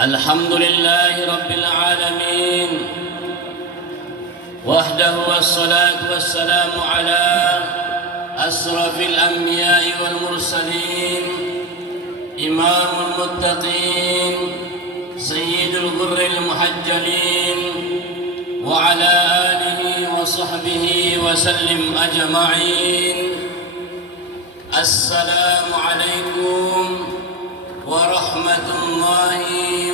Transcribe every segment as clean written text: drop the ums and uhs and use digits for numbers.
الحمد لله رب العالمين وحده، والصلاة والسلام على أشرف الأنبياء والمرسلين، إمام المتقين، سيد الغر المحجلين، وعلى آله وصحبه وسلم أجمعين. السلام عليكم ورحمة الله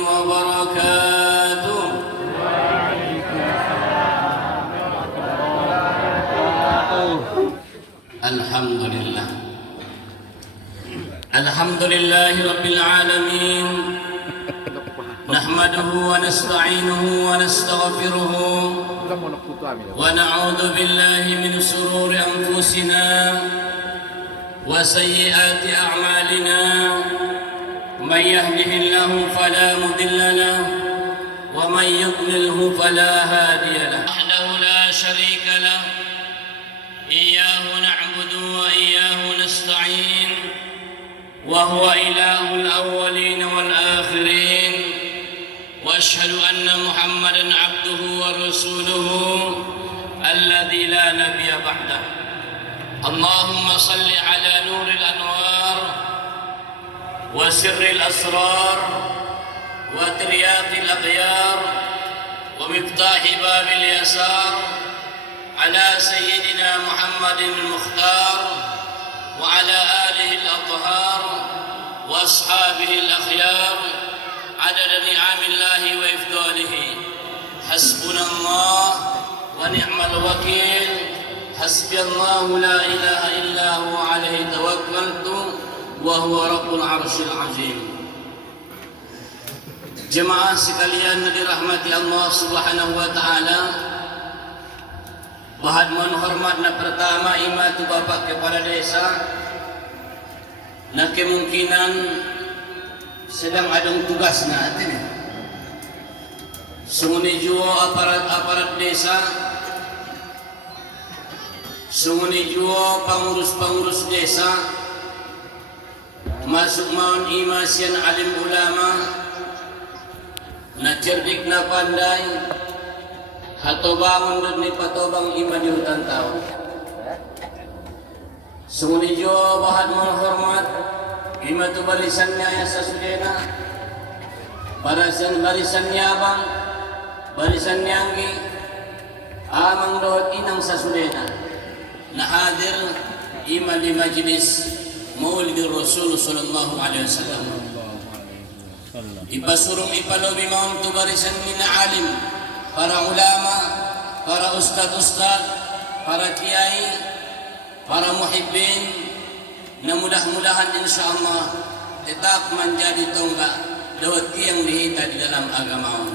وبركاته. الحمد لله الحمد لله رب العالمين، نحمده ونستعينه ونستغفره ونعوذ بالله من شرور أنفسنا وسيئات أعمالنا. من يهده الله فلا مضل له ومن يضلله فلا هادي له، وحده لا شريك له، إياه نعبد وإياه نستعين، وهو إله الأولين والآخرين، وأشهد أن محمدا عبده ورسوله الذي لا نبي بعده. اللهم صل على نور الأنوار وسر الأسرار وترياق الأغيار ومفتاح باب اليسار، على سيدنا محمد المختار وعلى آله الأطهار وأصحابه الأخيار، عدد نعم الله وإفضاله. حسبنا الله ونعم الوكيل، حسبي الله لا إله إلا هو عليه توكلت وهو رب العرش العظيم. Jemaah sekalian dirahmati Allah Subhanahu wa taala, bahad hormat na pertama imatu Bapak Kepala Desa na kemungkinan sedang adang tugas na atin. Sumuni juo aparat desa, sumuni juo pengurus desa, masuk maun imasian alim ulama na cerdik na pandai, hatobangon doon ni patobang iman di hutan tao. Sumuni jo bahad mo hormat ima tu barisan niya sa sudena, barisan niya barisan niyanggi amang doon inang sa sudena na hadir ima di majlis Maulid Rasul sallallahu alaihi wasallam. Ipasurong ipalobi maun tu barisan mina alim, para ulama, para ustad, para kiai, para muhibbin, na mudah-mudahan insyaallah tetap menjadi tonggak dawat yang dihita di dalam agama.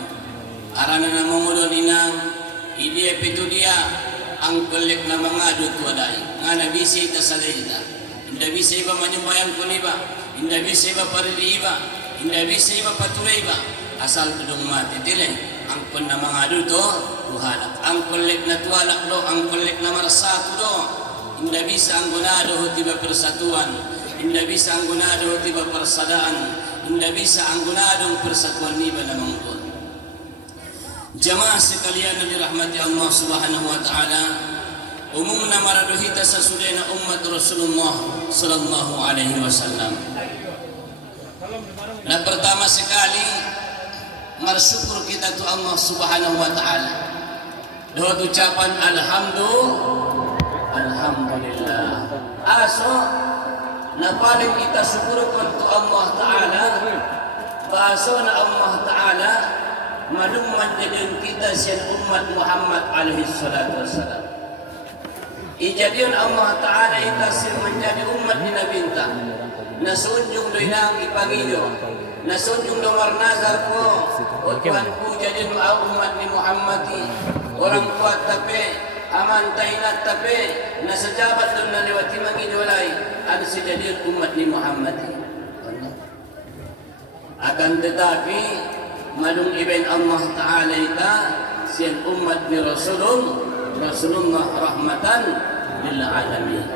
Arana na mongolon inang idea pitu dia ang kolek na mangadu tuadai ngana bisi ta salita inda bisi ba manyumbayan kuniba, inda bisi ba pariliba, inda bisi ba paturiba, asal tudong mati tileng ang pun na mangadu to tuhalak, ang kolek na tuhalak do, ang kolek na marsatu do. Inda bisa ang gunado tiba persatuan, inda bisa ang gunado tiba persadaan, inda bisa ang gunadong persatuan ni pada mangkot. Jamaah sekalian yang dirahmati Allah Subhanahu wa taala, umumna maraduhita sa sudena umat Rasulullah sallallahu alaihi wasallam. Na pertama sekali bersyukur kita tu Allah Subhanahu wa taala. Doa ucapan alhamdulillah. Aso na paling kita syukurkan tu Allah taala, baso na Allah taala malumman dengan kita sian umat Muhammad alaihi salatu wassalam. Ijadiun Allah taala itasir menjadi umat ni nabinta. Nasunjung doinang ipangiyo, nasunjung domar nazar ko, o Tuhan ku jadi umat ni Muhammadi, orang kuat tapi aman tainat tapi nasajabat dun na liwati mangidolay ano si jadi umat ni Muhammadi. Akan tetapi malung iben Allah taala ita sian umat ni Rasulullah rahmatan lil alamin.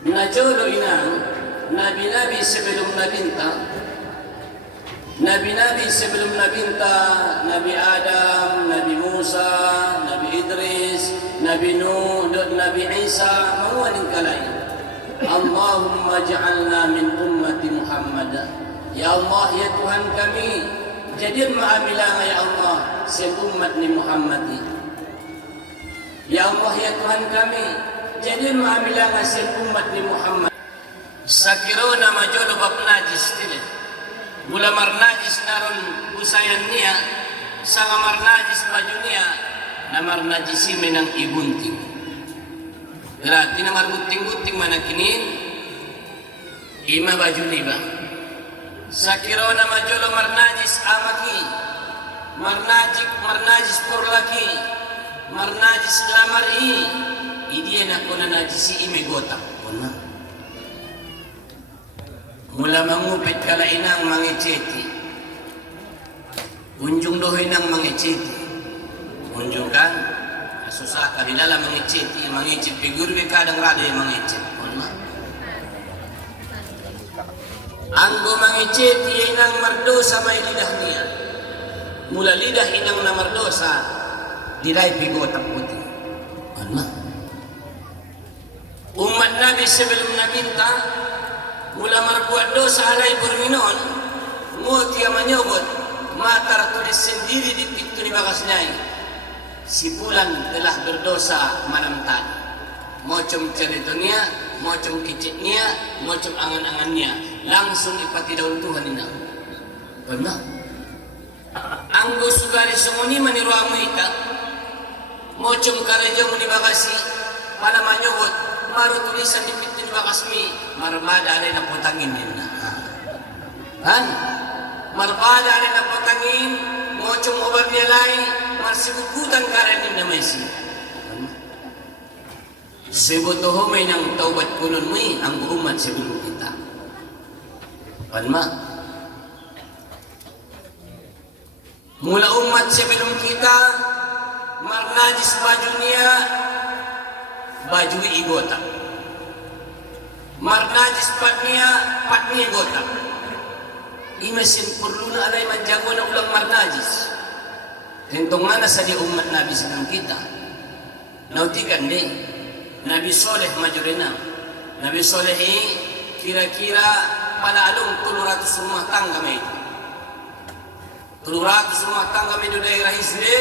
Najolo inang nabi-nabi sebelum nabinta Nabi-nabi sebelum Nabi Nabi Adam, Nabi Musa, Nabi Idris, Nabi Nuh, Nabi Isa, mawaning kalay. Allahumma ja'alna min ummati Muhammad. Ya Allah, ya Tuhan kami, jadikan maamilang ya Allah sa umat ni Muhammad. Ya Allah, ya Tuhan kami, jadikan maamilang sa umat ni Muhammad. Sakiro na majolo bab najis tila. Mula marnajis naron usayan niya, sa marnajis baju niya, na marnajisi menang ibunting. Berarti na marbuting-buting manakinin, ima baju niba. Sakiro na majolo marnajis amaki, marnajis porlaki, marnajis lamari, idiya na ko na najisi ime gotak. Mula mangupit kalainang mangeceti, unjung dohoy ng mangeceti, unjung kan, susah kabilala mangeceti, mangecet figur be kadang rada yung mangecet. Anggo mangeceti inang mardosa may lidah niya, mula lidah inang na mardosa, diray bigotak putih. Umat Nabi sebelum Nabi mula marbuat dosa alay berminon, nguti yang menyebut mata tulis sendiri di pintu di bakasnya. Si bulan telah berdosa malam tadi. Mocom ceritanya, mocom kiciknya, mocom angan-angannya, langsung ipati daun Tuhan ini. Benar. Anggo sugari sumuni maniruang ita, mocom kareja muni bakasi, pada menyebut maru tulisan di pintu di bakasmi. Marmada ada na potangin nila. Han? Marmada ada na potangin, ngocong obar niya lai, marsibukutan karanin na may siya. Sebutoho may nang taubat kunon mo ang umat sebelum kita. Palma. Mula umat sebelum kita, marnajis baju niya, baju igota. Marnajis patnia gota. Imesin perlu na alay manjago na ulang marnajis. Hentong nga sa di umat Nabi sebelum kita. Nautikan di. Nabi Soleh majurina. Nabi Soleh kira-kira panaalong 300 rumah tangga may. 300 rumah tangga may do daerah Isle,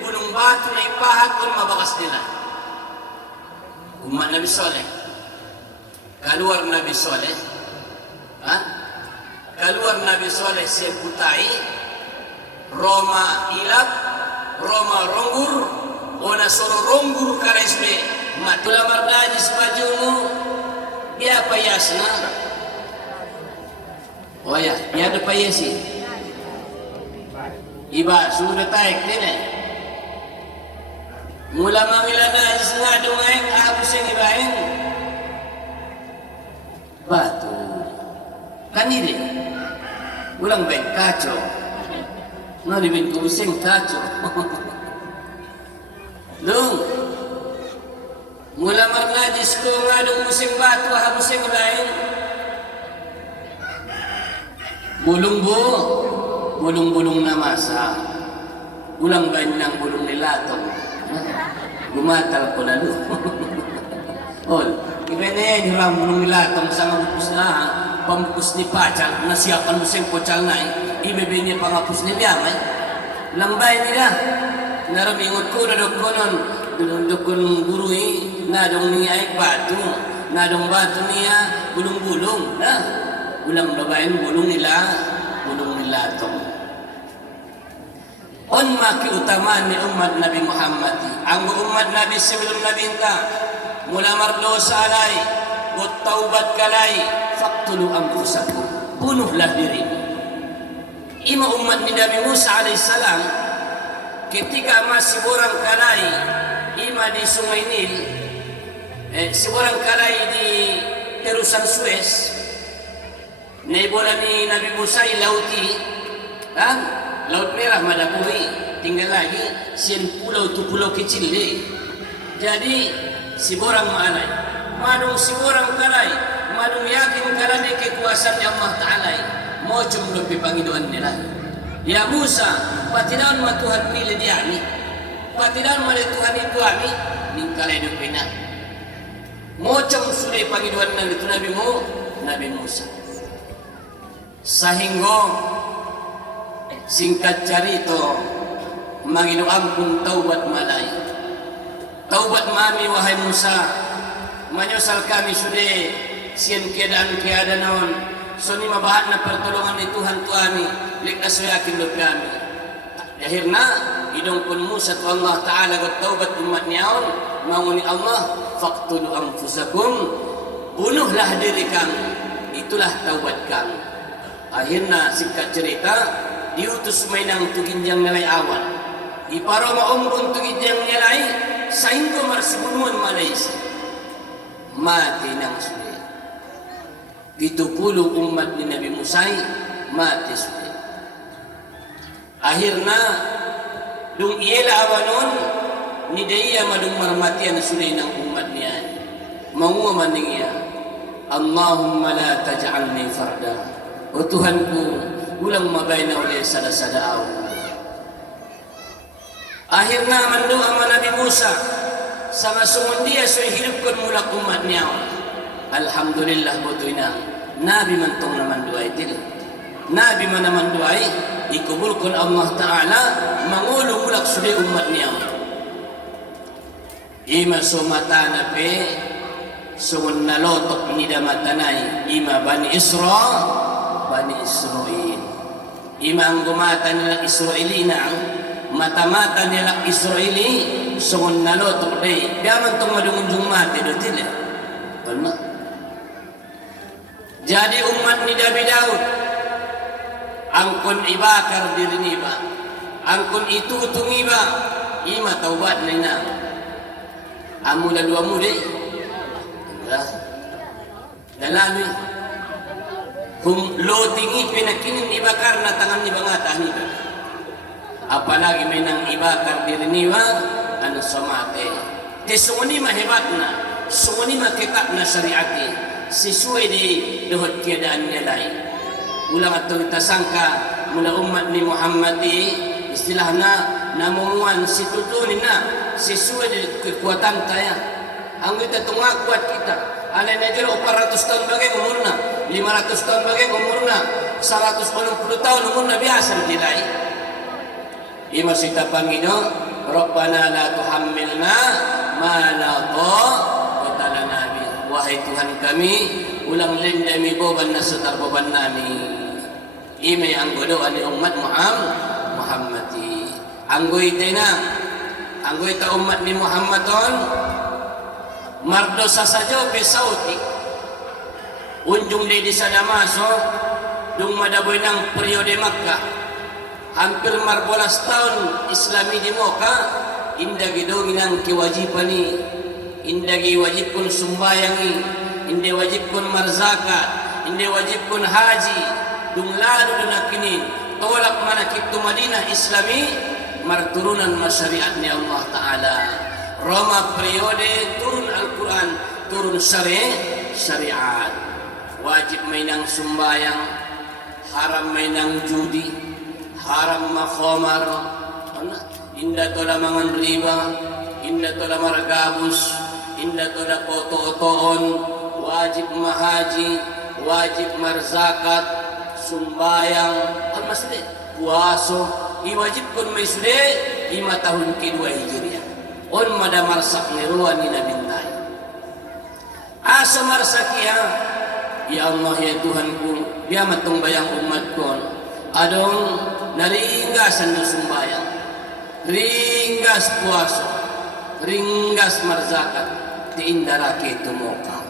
gunung batu na ipahat kung mabakas nila. Umat Nabi Soleh. Keluar Nabi Soleh, keluar Nabi Soleh seputai, Roma ilap, Roma ronggur, ona soro ronggur karesme, matula mardajis bajumu, dia payasna. Oh ya, dia ada payasi. Iba sudah taik tene. Mula mamila najis ngadung aeng abus yang ibaeng. Batu kan ini ulang baik kacau nari baik kusing kacau dong mula marnajis ko ngadong musing batu habis yang lain bulung-bulung na masa ulang baik nang bulung nilatong gumatal ko na doon. Ibene ni ram numilatong sa ngapus na pambukus ni pacal nasiapan mo sing pocal na ibebe ni pangapus ni biyamay lambay nila naramingot ko na dokonon dokon gurui na dong ni ay batu na dong batu niya bulung-bulung na ulang babaen bulung nila tong on maki utamaan ni umat Nabi Muhammad ang umat Nabi sebelum Nabi mula mardosa alay, taubat kalay, faktulu anfusakum, bunuhlah diri. Ima umat ni Nabi Musa alaihissalam, ketika masih orang kalay, ima di Sungai Nil, seorang kalay di terusan Suez, naibola ni Nabi Musa ilauti, Laut Merah madapuhi, tinggal lagi, sian pulau tu pulau kecil deh. Jadi si borang maalay, madung si borang kalay, madung yakin karena kekuasaan Allah Ta'ala, mo cumlupi Panginoon nila. Ya Musa, patidaon ma Tuhan pilih dia ni, patidaon ma Tuhan itu kami, ningkalay dupi na. Mo cumsulay Panginoon na itu Nabi Musa. Sahinggo singkat carito, Manginoon ampun taubat malay. Taubat mami wahai Musa, menyesal kami sudah sian keadaan naon. So ni mabahat na pertolongan ni Tuhan tuami, likas yakin lo kami. Akhirnya idong pun Musa tu Allah Taala got taubat umat niaon, manguni Allah, faqtulu anfusakum, bunuhlah diri kamu, itulah taubat kamu. Akhirnya singkat cerita, diutus mainang tuginjang nilai awal. Iparo maumpun tuginjang nilai, sehingga marsibunuan Malaysia. Mati nang sudah. 70 umat ni Nabi Musa mati sudah. Akhirnya dung iela awanon ni daya madung marmatian sudah nang umat niya. Mau maning ya. Allahumma la taj'alni farda. O Tuhanku, ulang mabayna oleh sada-sada awal. Akhirnya mendoa Nabi Musa sama sumundia so hidupkan mulak umat niya. Alhamdulillah butuina Nabi mantong naman doa itu. Nabi mana naman doa ikubulkan Allah Taala mangulung mulak sudah umat niya. Ima sumata na pe sungun nalotok ni damatanay ima Bani Israel. Ima ang gumata nila Israelina mata-mata nila Israeli sungun nalotok day biaman tong madungunjung mati do tila. Wala. Jadi umat ni Nabi Daud angkon ibakar diri niba, angkon itutung iba, ima taubat na ina. Amu na dua mu day. Dalami. Kung loting pinakinin ibakar na tangan ni bangata niba. Apalagi may nang ibakar diri niba, ano somate. Di sumuni mahebat na, sumuni makita na syariati, sisuai di dohot keadaan niya lain. Ulang atong tasangka mula umat ni Muhammad istilah na namunguan situtunin na sisuai di kekuatan tayo. Ang kita tungakuat kita. Alay na dyan 400 tahun bagay umur na, 500 tahun bagay umur na, 180 tahun umur na biasa nilay. Ima sita Panginoon, Rabbana la tuhammilna ma la taqata lana bi. Wahai Tuhan kami, ulang lindami boban na sa tarboban nami. Imay ang doa ni umat Muhammad. Anggoy tayo anggoy ta umat ni Muhammadon, mardo sa sadyo pesauti. Unjung di sa Damaso, dung madaboy ng periode Makkah. Hampir 14 tahun Islami di Moka, indagi dongin ang kiwajibani, indagi wajib pun sumbayangi, indi wajib pun marzakat, indi wajib pun haji, dung lalu dunakinin, tolak manakit tu Madinah Islami, marturunan masyariat ni Allah Ta'ala. Roma periode turun Al-Quran, turun syariat. Wajib mainang sumbayang, haram mainang judi, haram makhomar, inda tola mangan riba, inda tola maragabus, inda tola koto-otoon, wajib mahaji, wajib marzakat, sumbayang, masjid, puaso, iwajib kun may sude, 5 tahun kedua Hijriah. On madamarsak ni ruwan ni Nabintay. Asa marsakiya, ya Allah ya Tuhanku, ya matong bayang umat ko, adong naringgasan na sumbayang, ringgas puaso, ringgas marzakat, tiindara kay tumoka.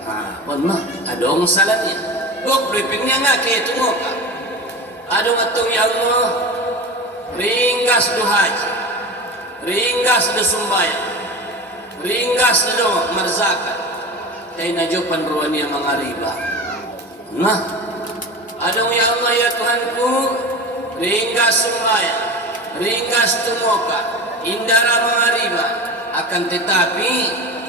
On ma, adong salat niya. Gok briefing niya nga kay tumoka. Adong atong ya Allah, ringgas duhaji, ringgas na sumbayang, ringgas na marzakat, kay najopan ruwan niya mga riba. Nah, adong ya Allah ya Tuhanku, ringgas sumbayang, ringgas tumoka, indara mga riba, akan tetapi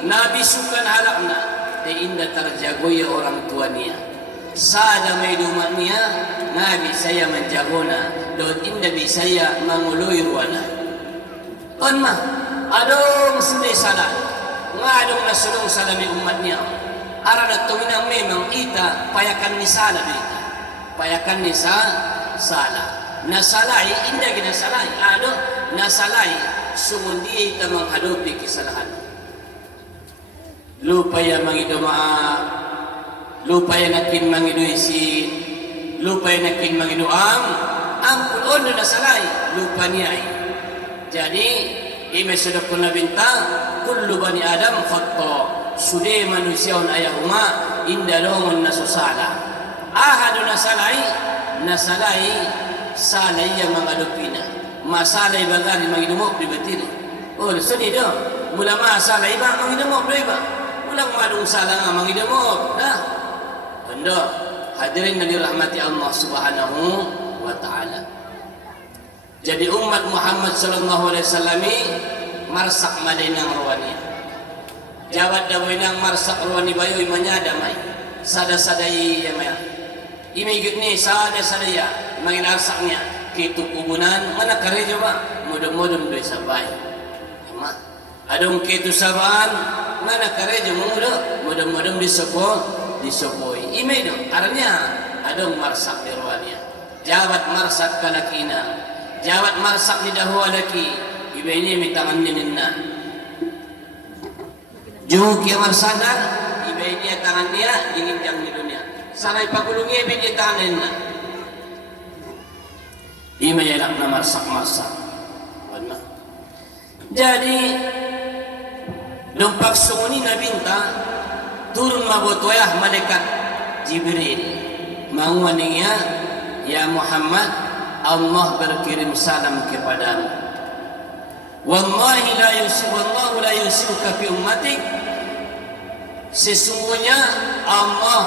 nabisukan halak na, te inda terjagoy orang tua niya. sada may duman niya nabi saya menjagona doon inda bi saya manguluy ruwana on ma adong sudi salah ngadong nasulong salami umat niya ara na tuminang memang ita payakan ni sala dito payakan ni sala nasalay inda ginasalay ado nasalay sumundi ita manghadupi kisalahan lupaya mangidumaa lupaya nakin mangiduisi lupaya nakin mangiduam ampun ondo nasalay lupa niya jadi ime sudah kuna bintang kullu bani adam khata sudah manusia on ayahuma inda dongon nasusala ahadu nasalay salay yang mangadupina masalay bagari mangidumok di batili oh suni do mula masalay ba mangidumok do iba ulang madung salah nga mangidumok dah anda hadirin yang dirahmati Allah Subhanahu wa taala. Jadi umat Muhammad sallallahu alaihi wasallam marsak madinang rawani. Jawat dawinang marsak rawani bayo imanya damai. Sada-sadai ya maya. Imigit ni sada-sadaya mangin arsaknya kitu kubunan mana kare coba mudah-mudahan doy sabay. Ama adong kitu saban mana kare jo mudah-mudahan disopoi ime do aranya adong marsak di ruannya jawat marsak kalakina jawat marsak di dahu laki ibe ini mitangan ninna juki marsadar ibe ini tangan dia ingin jang di dunia sanai pagulungi ibe dia tangan ninna ime yanak na marsak benar jadi dompak sumuni nabinta turun mabotoyah malaikat Jibril menguaninya ya Muhammad Allah berkirim salam kepadamu wallahi wallahu la yusibuka fi ummatik sesungguhnya Allah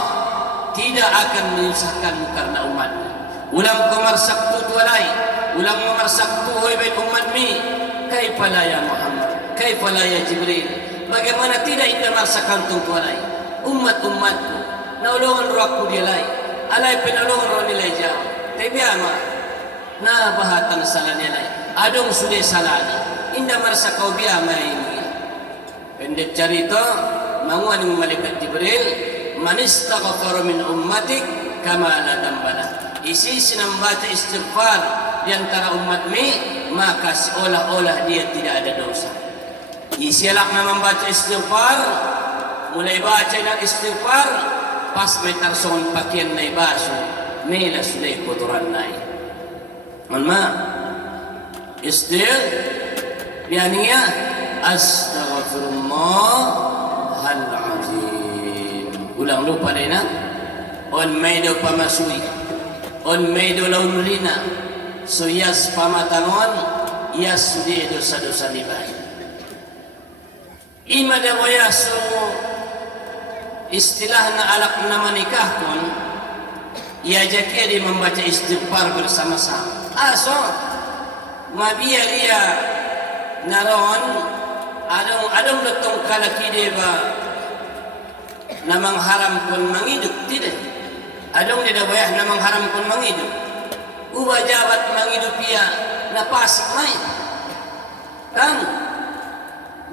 tidak akan menyusahkanmu karena umatmu ulam kumarsak tu tualai ulam kumarsak tu ibn umatmi kaifala ya Muhammad kaifala ya Jibril bagaimana tidak indah marsakan tu tualai umat-umatku naulungan ruakku dia lain alay penulungan ruak nilai jauh tapi ama na bahatan salah nilai adong sudah salahnya indah marasa kau biama ini pendek cerita manguan malaikat Jibril man istaghfara min ummatik kama la dambana isi sinam baca istighfar di antara umatmi maka seolah-olah dia tidak ada dosa isi alak membaca istighfar mulai baca nak istighfar pas metar songon pakaian nai basu mela sudah kotoran nai manma bianiya astaghfirullahalazim ulang lupa dena on maido pamasui on maido launulina so yas pamatangon yas sudah dosa-dosa libai ima da wayasu istilahna alak na menikah pun ia jakia dia membaca istighfar bersama-sama aso mabia dia naron adong datang kalaki dia ba namang haram pun mangiduk tidak adong dia bayah namang haram pun mangiduk ubah jabat mangiduk dia napasik main kan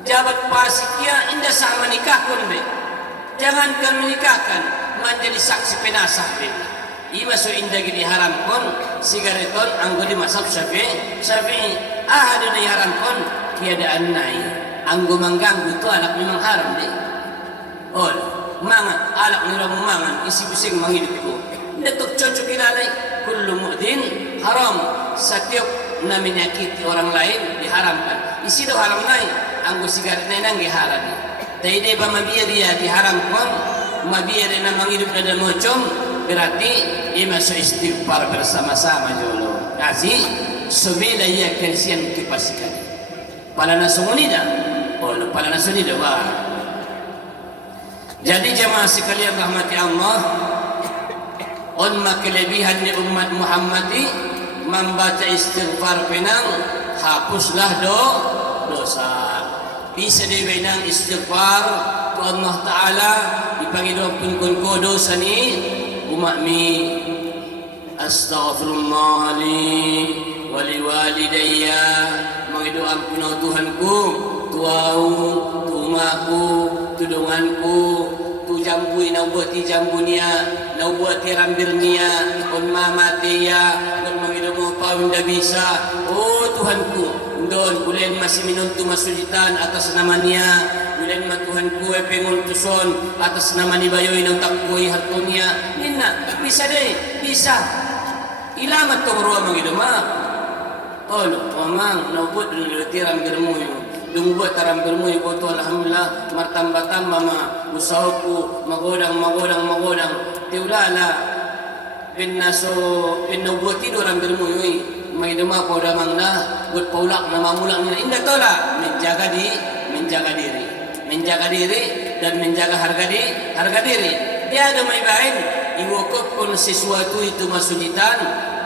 jabat pasik dia indah sah menikah pun be jangankan menikahkan menjadi saksi penasah be ima so indah gini haram pun sigareton anggo di masab syafi'i ada di haram pun tiada anai anggo mengganggu tu anak memang haram deh ol mangan alak nira mangan isi pusing mangidupku datuk cocok ilalai kullu mu'din haram setiap na menyakiti orang lain diharamkan isi do haram lain anggo sigaret na nang giharam tay de ba mabiya dia diharam kon mabiya na mangidup na mocom berarti ima so istighfar bersama-sama jolo kasih sumila ya kensian kipasikan pala nasungunida oh pala nasunida ba jadi jemaah sekalian rahmati Allah on makelebihan ni umat Muhammadi membaca istighfar penang hapuslah dosa bisa dibenang istighfar ke Allah Ta'ala dipanggil pun dosa ni umakmi astaghfirullah li wa liwalidayya, mengidu ampun Tuhanku, tuau, tumaku, tudunganku, tu jambui na buati jambunia, na buati rambirnia, on mamatia, on mengidu mo paunda bisa. Oh Tuhanku, don bulen masih minuntu masulitan atas namanya, bulen ma Tuhanku pengun tuson atas nama ni bayoy ng takboy hartonia. Nina, bisa deh, bisa. Ilamat tong ruwa mengidu ma. Olo, mamang naubot dulu tiram bermuyu, dungbuat taram bermuyu boto alhamdulillah martambatan mama usahaku magodang tiulala pinnaso pinnaubot tidur ram bermuyu may duma po damang na buat paulak na mamulang na indah tola menjaga diri dan menjaga harga diri. Tiada may bain iwokot pun sesuatu itu masulitan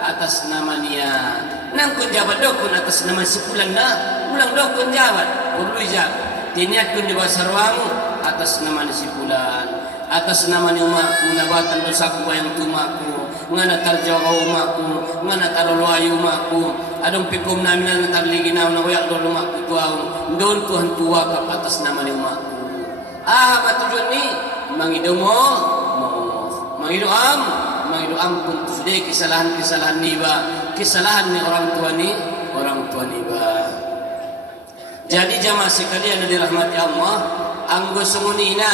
atas nama dia. Nang kun jabat dokun atas nama sepulan na ulang dokun jabat perlu jak tiniat kun di basarwamu atas nama sepulan, atas nama ni umakku nabatan dosaku bayang tumaku ngana tarjawa umakku ngana taroloayu umakku adong pikum namin na tarliginaw na wayak do umakku tuaw don Tuhan tua kap atas nama ni umakku. Matujuan ni mangidomo mangidoam pun sudah kesalahan niba, kesalahan ni orang tua niba. Jadi jamaah sekalian yang dirahmati Allah, anggo semunina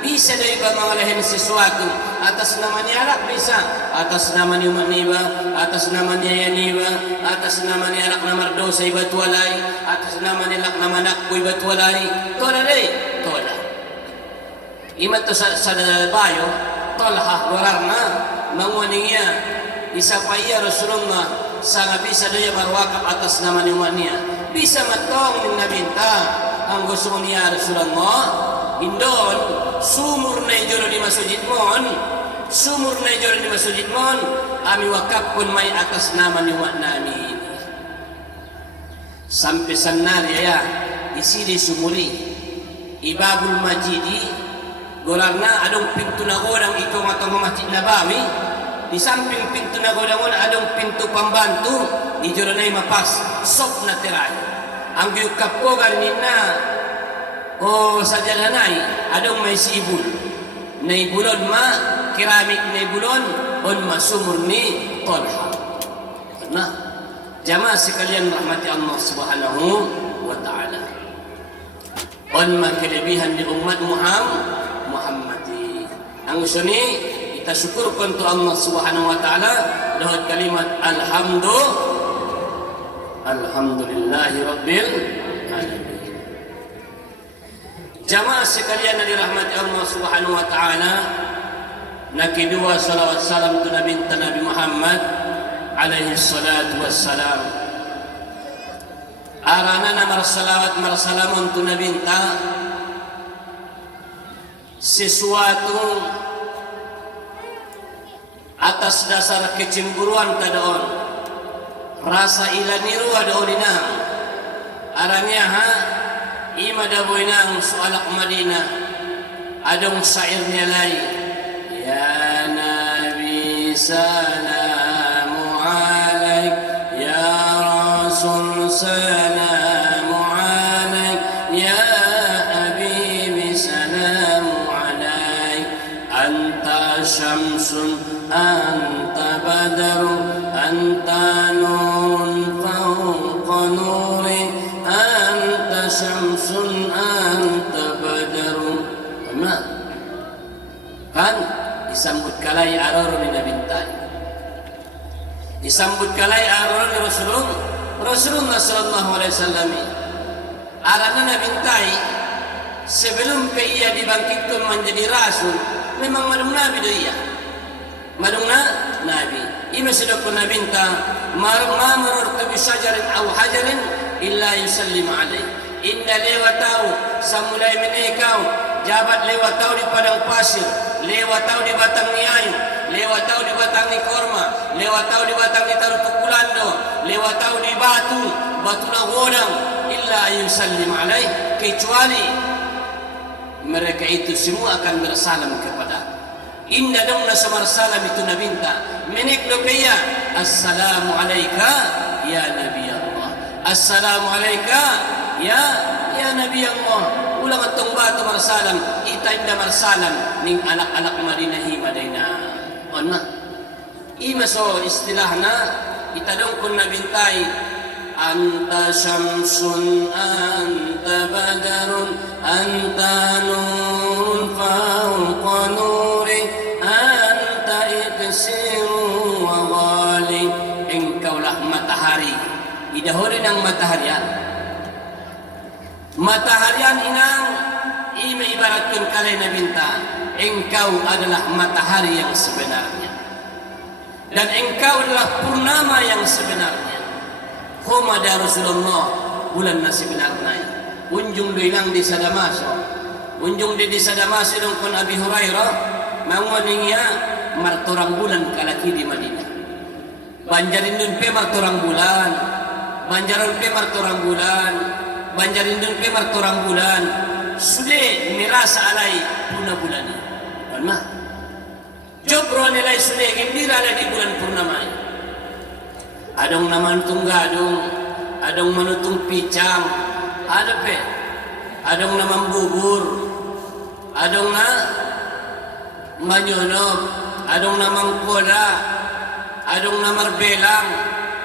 bisa dari mengalahin sesuatu atas nama ni anak bisa, atas nama ni umat niba, atas nama ni ayah niba, atas nama ni anak nama dosa iba tualai, atas nama ni anak nama nakku iba tualai. Tola. Imat to sa bayo Talha gorarna manguaniya isapaya Rasulullah sangat bisa dia marwakap atas nama niya bisa matong ng nabinta ang gusto niya Rasulullah indon sumur na ijoro di masjid mon ami wakap pun may atas nama niya namin sampai sanari ya isi di sumuri ibabul majidi gorarna adong pintu na godang ito matang masjid Nabawi di samping pintu na godang adong pintu pembantu di joronay mapas sok na tiray ang giukap ko garinina sa jalanay adong may sibul na ibulon keramik na ibulon on masumur ni Talha na jamaah sekalian rahmati Allah subhanahu wa ta'ala on kelebihan di umat Muhammadi. Ang gusto ni kita syukurkan tu Allah Subhanahu wa taala dengan kalimat alhamdulillahi rabbil alamin. Jamaah sekalian yang dirahmati Allah Subhanahu wa taala, nakidua salawat salam tu Nabi Muhammad alaihi salatu wassalam. Arana namar salawat marsalamun tu Nabi sesuatu atas dasar kecemburuan kadaon rasa ilaniru adaon inang aranya ima daboinang soalak Madinah adong syairnya lain ya Nabi salamu alaik ya Rasul salamu alaik ya syamsun anta badaru anta nurun fawqa nuri anta syamsun anta badaru kan disambut kalai aror ni nabintai disambut kalai aror ni Rasulullah sallallahu alaihi wasallam arana nabintai sebelum ia dibangkitkan menjadi rasul memang madung nabi dia madung nabi ima sedekah nabi ta ma marartu bi syajarin aw hajarin illa yusallim alaihi inda lewatau samulai menekau jabat lewatau di padang pasir lewatau di batang niayu lewatau di batang ni korma lewatau di batang ni tarutukulando lewatau di batu na godang illa yusallim alaihi kecuali mereka itu semua akan bersalam kepada Inda dong na sumarsalam itu nabinta. Menek do kaya, assalamu alayka ya Nabi Allah. Assalamu alayka ya Nabi Allah. Ulang atong bato marsalam, ita inda marsalam ning anak-anak Madinah himadayna. Ona. Ima so istilahna itadong kun nabintay anta syamsun anta badarun anta nurun fauqa nuri anta iqsiru wa ghali. Engkaulah matahari, idahuri ng mataharian. Mataharian inang ima ibaratkan kalay na binta, engkau adalah matahari yang sebenarnya dan engkau adalah purnama yang sebenarnya. Humada Rasulullah bulan na sebenarnya. Unjung doilang di Sadamaso, unjung di Sadamaso dong kon Abi Hurairah manguaninya martorang bulan kalaki di Madinah. Banjarin dun pe martorang bulan, banjaran pe martorang bulan, banjarin dun pe martorang bulan. Sudah merasa alai puna bulan ini. Mah jobro nilai sudah gembira di bulan purnama. Adong naman tunggadong, adong manutung picang, ada pe, adong naman bubur, adong na manyonok, adong naman kola, adong naman belang,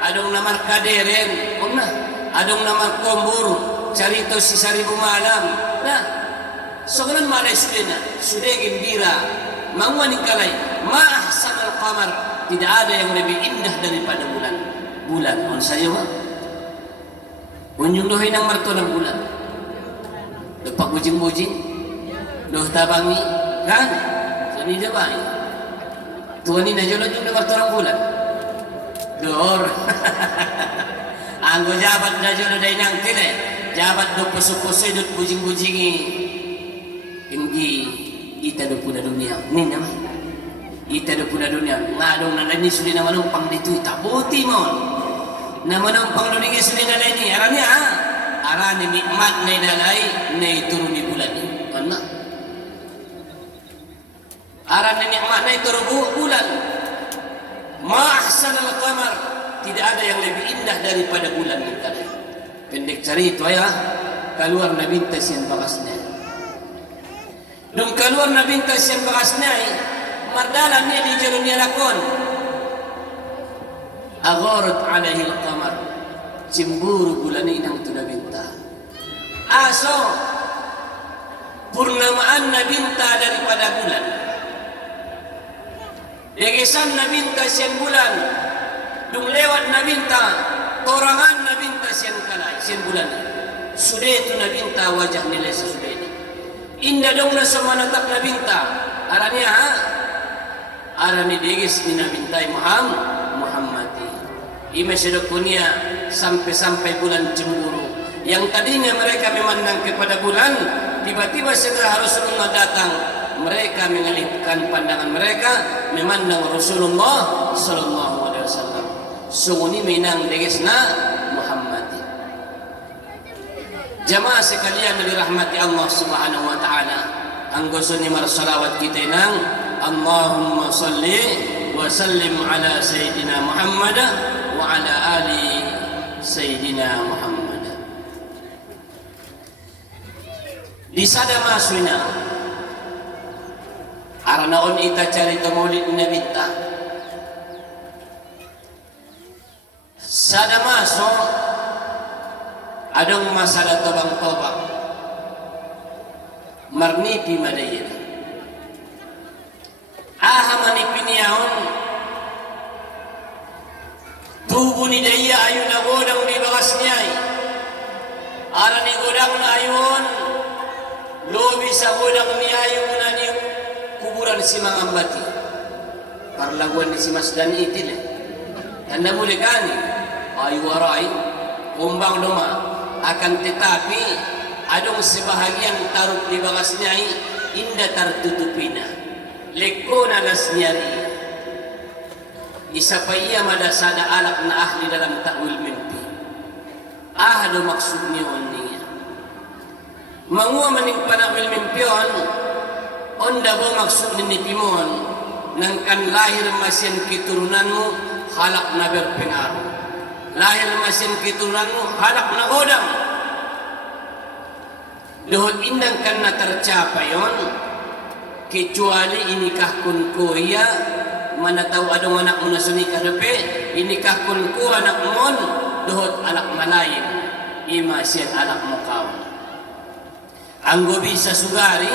adong naman kaderen, na, adong naman kombur, carito si saribu malam, na, so ganun malay sudah gembira. Manguaning kalay, maahsan al-qamar, tidak ada yang lebih indah daripada bulan. Bulan, on sayo ha? Unjung dohay ng marto ng bulan. Nagpag-bujing-bujing, doh tabangi, kan? So ni jabay. Tuhan ni na yung marto ng bulan. Dor. Anggo jabat na yun day nang tile. Jabat do puso-puso, do bujing-bujingi. Hindi ita do puna dunia ni naman ita do puna dunia ngadong na ni suli na manumpang dito ita buti mo na manumpang dunia suli na ni aranya arani nikmat na dalay na ituro ni bulan ni ano arani nikmat na ituro bulan ma ahsan al-qamar, tidak ada yang lebih indah daripada bulan ni dalay. Pendek cerita ya, keluar na bintas yang bakasnya. Nung keluar na bintas yang bakasnya, mardalan niya di jalon niya lakon. Agharat alaihi al-qamar, cimburu bulan inang tu na binta. Aso, purnamaan na binta daripada bulan. Yagisan na bintas yang bulan, nung lewat na binta, torangan na bintas yang kalay, yang bulan. Sudah itu na binta wajah nilai sesudah ini. Indah dong na sama natak na binta. Aranya ha? Arani digis ni na bintay Muhammadi. Ima sedokunya sampai-sampai bulan cemburu. Yang tadinya mereka memandang kepada bulan, tiba-tiba segera Rasulullah datang. Mereka mengalihkan pandangan mereka memandang Rasulullah sallallahu alaihi wasallam. Sunguni minang digis na Muhammadi. Jamaah sekalian dirahmati Allah Subhanahu wa taala. Ang gusto ni marsalawat kita nang Allahumma salli wa sallim ala sayyidina Muhammad wa ala ali sayyidina Muhammad. Di sada masuna aranaon ita carita maulid Nabi ta. Sada maso adong masalah tobang-tobang marnipi madayin aha manipiniyaon tubo ni daya ayun na godang di bakas niyay ara ni godang na ayun lobi sa godang ni ayun na ni kuburan si mga ambati parlaguan ni si Masdan itil tanda muli kani ayu waray kumbang doma akan tetapi adong sebahagian taruh di bakasnya indah tertutupina lekona nasnyari isa pa iya madasada alak na ahli dalam ta'wil mimpi ahado maksud niyo niya manguwa maning panawil mimpiyon onda bo maksud ni Timon nangkan lahir masin keturunanmu halak na berpengaruh. Lahir masin keturunanmu halak na godam. Dohot indang kan na tercapai yon, kecuali inikah kun ko iya, mana tahu adong anak mo na suni kadepe, inikah kun ko anak mon, dohot anak malayin, ima siyan anak mo kawan. Anggo bisa sugari,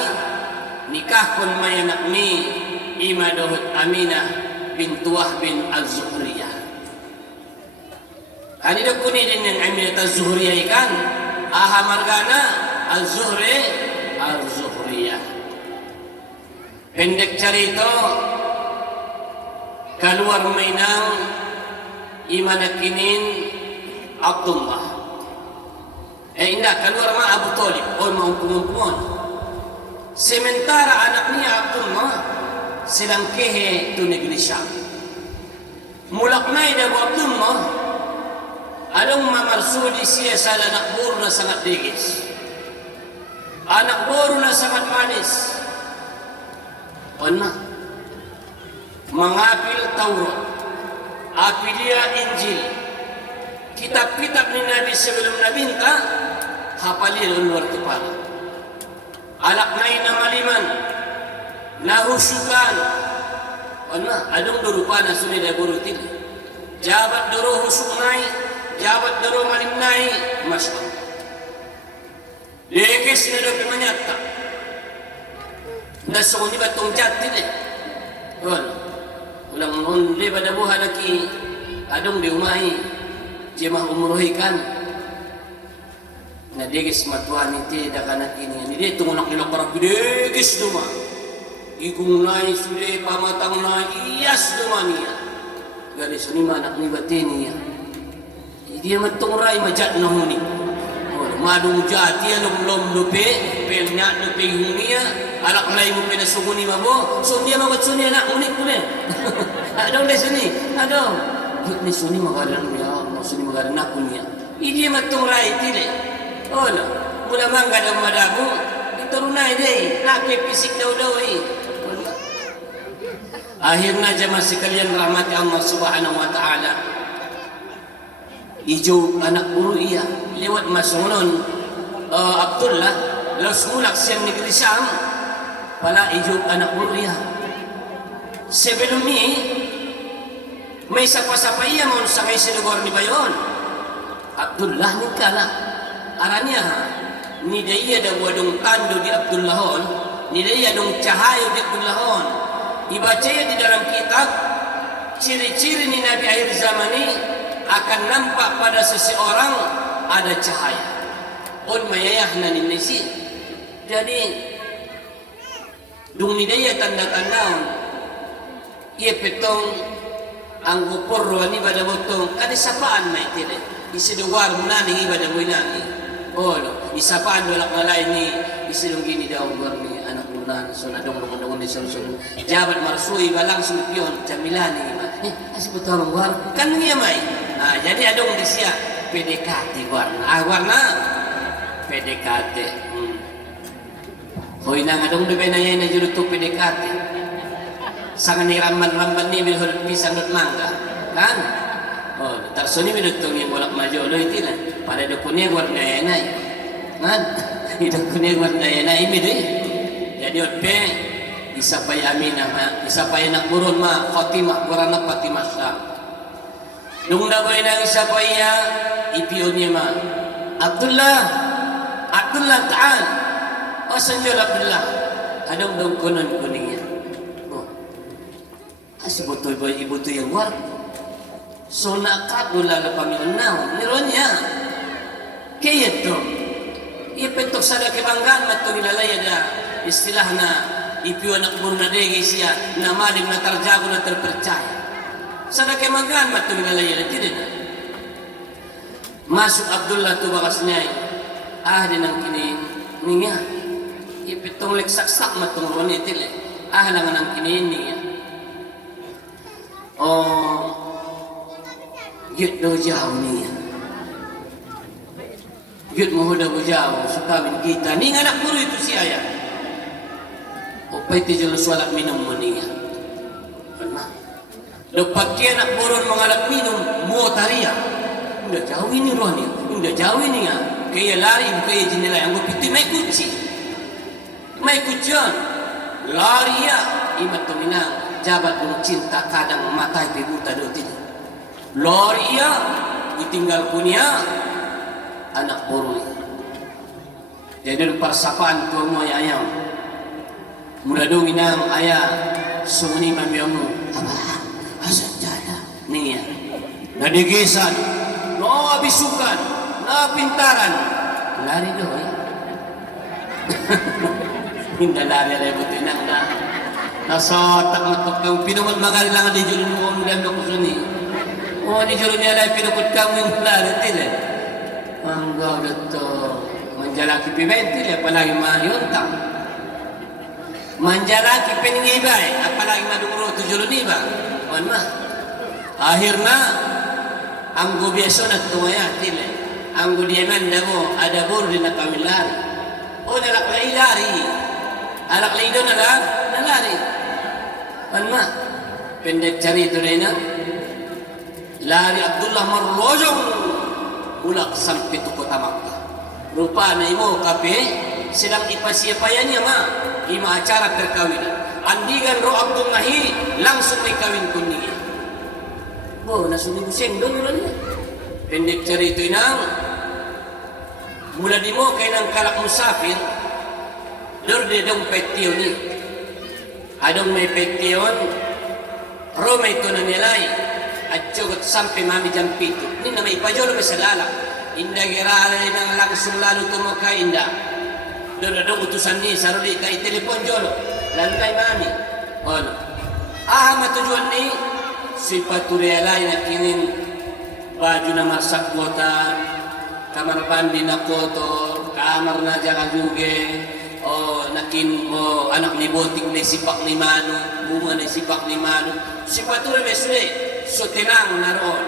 nikah kun may anak ni, ima dohot Aminah bintu Wahb bin Al-Zuhriyah. Kanina kunin din yang Aminah Al-Zuhriyah ikan, aha margana Al-Zuhriyah. Pendek carito, keluar mainang imanakinin Abdullah. Indah keluar ma Abu Talib, maupun. Sementara anaknya Abdullah sedang kehe tu negeri Syam. Mulak naik Abu Abdullah, adong mamarsudi siya sa anak buru na sangat digis. Anak buru na sangat manis. Pernah mengapil Taurat, apilia Injil, kitab-kitab ni Nabi sebelum Nabi minta, hafalil luar kepala. Alak naik nama liman, nahusukan, pernah adong dorupa na sunai dah burutin. Jabat doro husuk naik, jabat doro malim naik, masya. Lekes na dope manyata. Nasong di batong jati deh. Ulang undi pada buah lagi, adong di umai, jemah umrohikan. Na degis matuan iti da kanak ini. Ni dia tungunak nila para degis duma. Igung nai sude pamatang na iyas duma niya. Gali suni manak ni batini ya. Dia matungrai majat na huni. Madung jati lom lupe penyak lupe hunia alak lai mo pinasuguni mabo so dia mamat suni anak unik kulen. Adong de suni adong ni suni magaran ya Allah suni magaran aku niya. Idi matungrai tile. Ola mula mangga daw madabu diturunay deh laki fisik daw akhirnya jemaah sekalian rahmati Allah Subhanahu wa taala. Ijo anak guru iya lewat masungon Abdullah laus mulak siang negeri Syam pala ijo anak guru iya. Sebelum ini may sapa-sapa iya mau sa may sinugor ni bayon Abdullah ni kala aranya ni daya da wadong tando di Abdullahon ni daya dong cahayo di Abdullahon ibaca di dalam kitab ciri-ciri ni Nabi akhir zaman ini akan nampak pada seseorang ada cahaya. Mayayah na ninisi. Jadi dung nidaya tanda-tanda ia petong ang gupor ni pada botong kada sapaan na itile. Isiduwar munani ibadah munani. Isapaan walak nalay ni isidung gini daw ni anak munan so nadong dong di sun. Jabat marsui balang sulpion jamilani. Asih betul war kan ngiya may. Jadi adong di siya PDKT warna. Warna PDKT. Hoy nang adong di benaya na jud to PDKT. Sangan ni ramban-ramban ni bilhol pisang dot mangga. Kan? Tarsuni minutong yang bolak maju lo itu lah. Pada dukunnya warna yanay. Kan? Dukunnya warna yanay ini deh. Jadi otpe isapay Aminah, isapay anak burun ma Fatimah, warna Fatimah Syah. Nung nabay ng isa pa iya, ipiyon niya ma, Abdullah ta'al. Sanjol Abdullah. Anong daw kunon kuning niya? Asibutoy ba ibutoy ang war? So nakadula na pamiunaw. Niron niya. Kaya ito. Ipentok sa nakibanggan mato nilalaya na istilah na ipiyon na kumurnadegi siya na malim na tarjago na terpercaya. Sana kay magan matong nilalaya na tinin. Masuk Abdullah tu bakas niya. Din ang kinin niya. Ipitong leksaksak matong ronit tili. Lang ang kinin niya. Yut do jauh niya. Yut mo daw jauh sukawin kita. Ni anak guru itu siya ya. Upay ti jalo swalak minum mo niya. Lepas kia nak boron mengalap minum, mau taria. Indah jauh ini rohnya, indah jauh ini ya. Kaya lari, kaya jendela yang berpiti mai kunci. Mai kuncian, lari ya. Imat tu minang, jabat dulu cinta kadang matai pebuta do tidak. Lari ya, ditinggal punya anak boroi. Jadi persapaan tu mo ayam. Mula dong inang ayah sumuni mamiamu. Abah, asal jada ni ya. Nadigisan, no abisukan, na pintaran. Lari do ya. Hinda lari ada butinang na. Nasotak matok kau pinuman magali lang di julun mo ngam do kusuni. Oh di julun ni alay pinukut kamu yung lari tile. Manggaw dato. Manjalaki pibenti apalagi mayuntang. Manjalaki peningibay apalagi madungro tujulun iba. Mana? Akhirnya anggo biasa na tumaya tile. Anggo diaman damo ada bor di nakamilari. Oh nalak lari. Alak lido nalari. Mana? Pendek cari itu dena. Lari Abdullah marrojong ulak sampai tu kota Makkah. Rupa na imo kape sedang ipasiapayannya ma ima acara perkawinan. Andigan ro Abdullah langsung may kawin kuning. Oh nasuni buseng do nuranya. Pendek cari itu inang. Mula di mo kay nang kalak musafir. Dor de dong petion ni. Adong may petion. Ro may to na nilay. At jogot sampai mami jam 7. Ni na may pajolo sa lalak. Indah gerala nang langsung lalu tumuka indah. Dodong utusan ni saruli kay telepon jolo. Lantai mami. Ono. Matujuan ni si paturelay na kinin baju na masak kota, kamar mandi na kotor, kamar na jaga juga. Oh nakin mo anak ni botik ni sipak ni manu, bunga ni sipak ni manu. Si paturelay mesle so tenang naroon.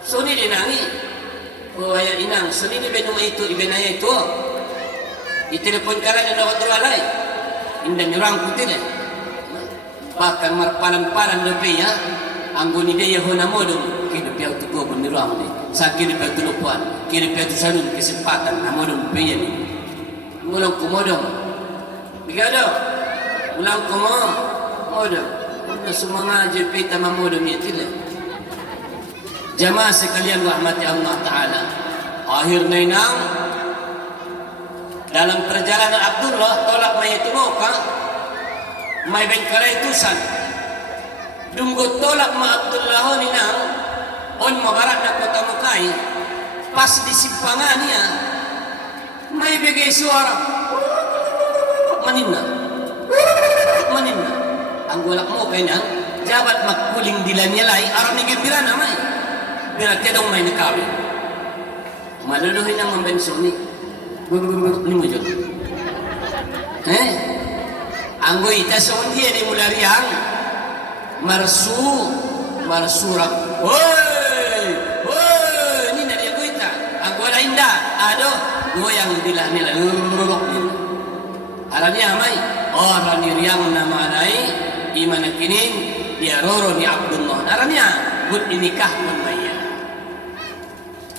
So ni dinangi. Oh ayah inang, so ni benung itu, ibenaya itu. Itelepon kala na dapat teralay. Indah nyerang putih deh. Bahkan marpalan-palan lebih ya. Anggo ni dia hona modong. Kini piau tu kau benirang ni. Sakit piau tu lupuan. Kini piau tu sanun kesempatan na modong piau ni. Mulang kumodong. Bigado. Mulang kumodong. Una sumanga je pita mamodong ni tile. Jamaah sekalian rahmati Allah Ta'ala. Akhirnya inang dalam perjalanan Abdullah tolak may tumuka may bengkaray tusan dunggot tolak ma Abdullah inang on mabarat na kota mukay pas di simpangan niya may bigay suara manimna ang gulak mo kay nang jabat magkuling dilan niya lay aram ni gembira na may berarti dong may nakawin. Maluluhin ang mambenso ni. Ni mo dyan. Anggo ita sa undiya ni mula riyang. Marsurak. Hoy! Ni na riyan ko ita. Anggo wala inda. Ado. Goyang dila nila. Aran niya may. Aran ni riyang na manay. Iman ang kining. Diaroro ni Abdullah. Aran niya. Good inikah mamaya.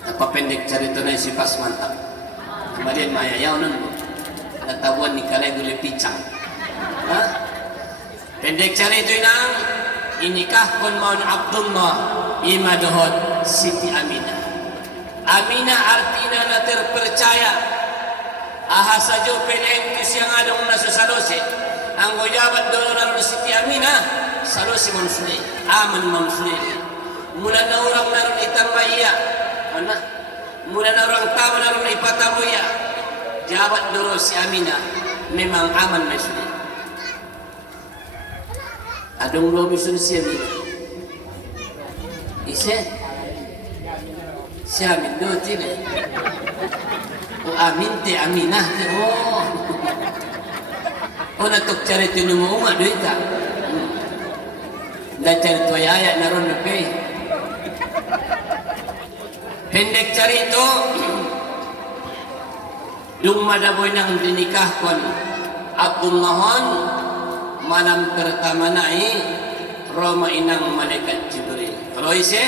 Napapendek cerita na si Pas mantap. Kemudian mayayaw nun. Natabuan ni kalay guli picang. Pendek cerita inang. Inikah kon maun Abdullah. Ima dohot Siti Aminah. Aminah artinya na terpercaya. Aha sajo penengkis yang adong na salose. Ang goyabat doon na Siti Aminah. Salose manusulay. Aman manusulay. Mula na orang naroon itambaya. Mana? Mula na orang tawa na ron ipatamo ya. Jabat doro si Aminah memang aman na sudah. Adong lobi sun si Aminah. Ise? Si Amin do tine. O Amin te Aminah te oh. O natok cari tinu mo uma do ita. Da cari tu ayat na ron lepe. Pendek cari itu Dung madaboy nang dinikahkan Abdullahon malam pertama nai Roma inang malaikat Jibril. Kalau isi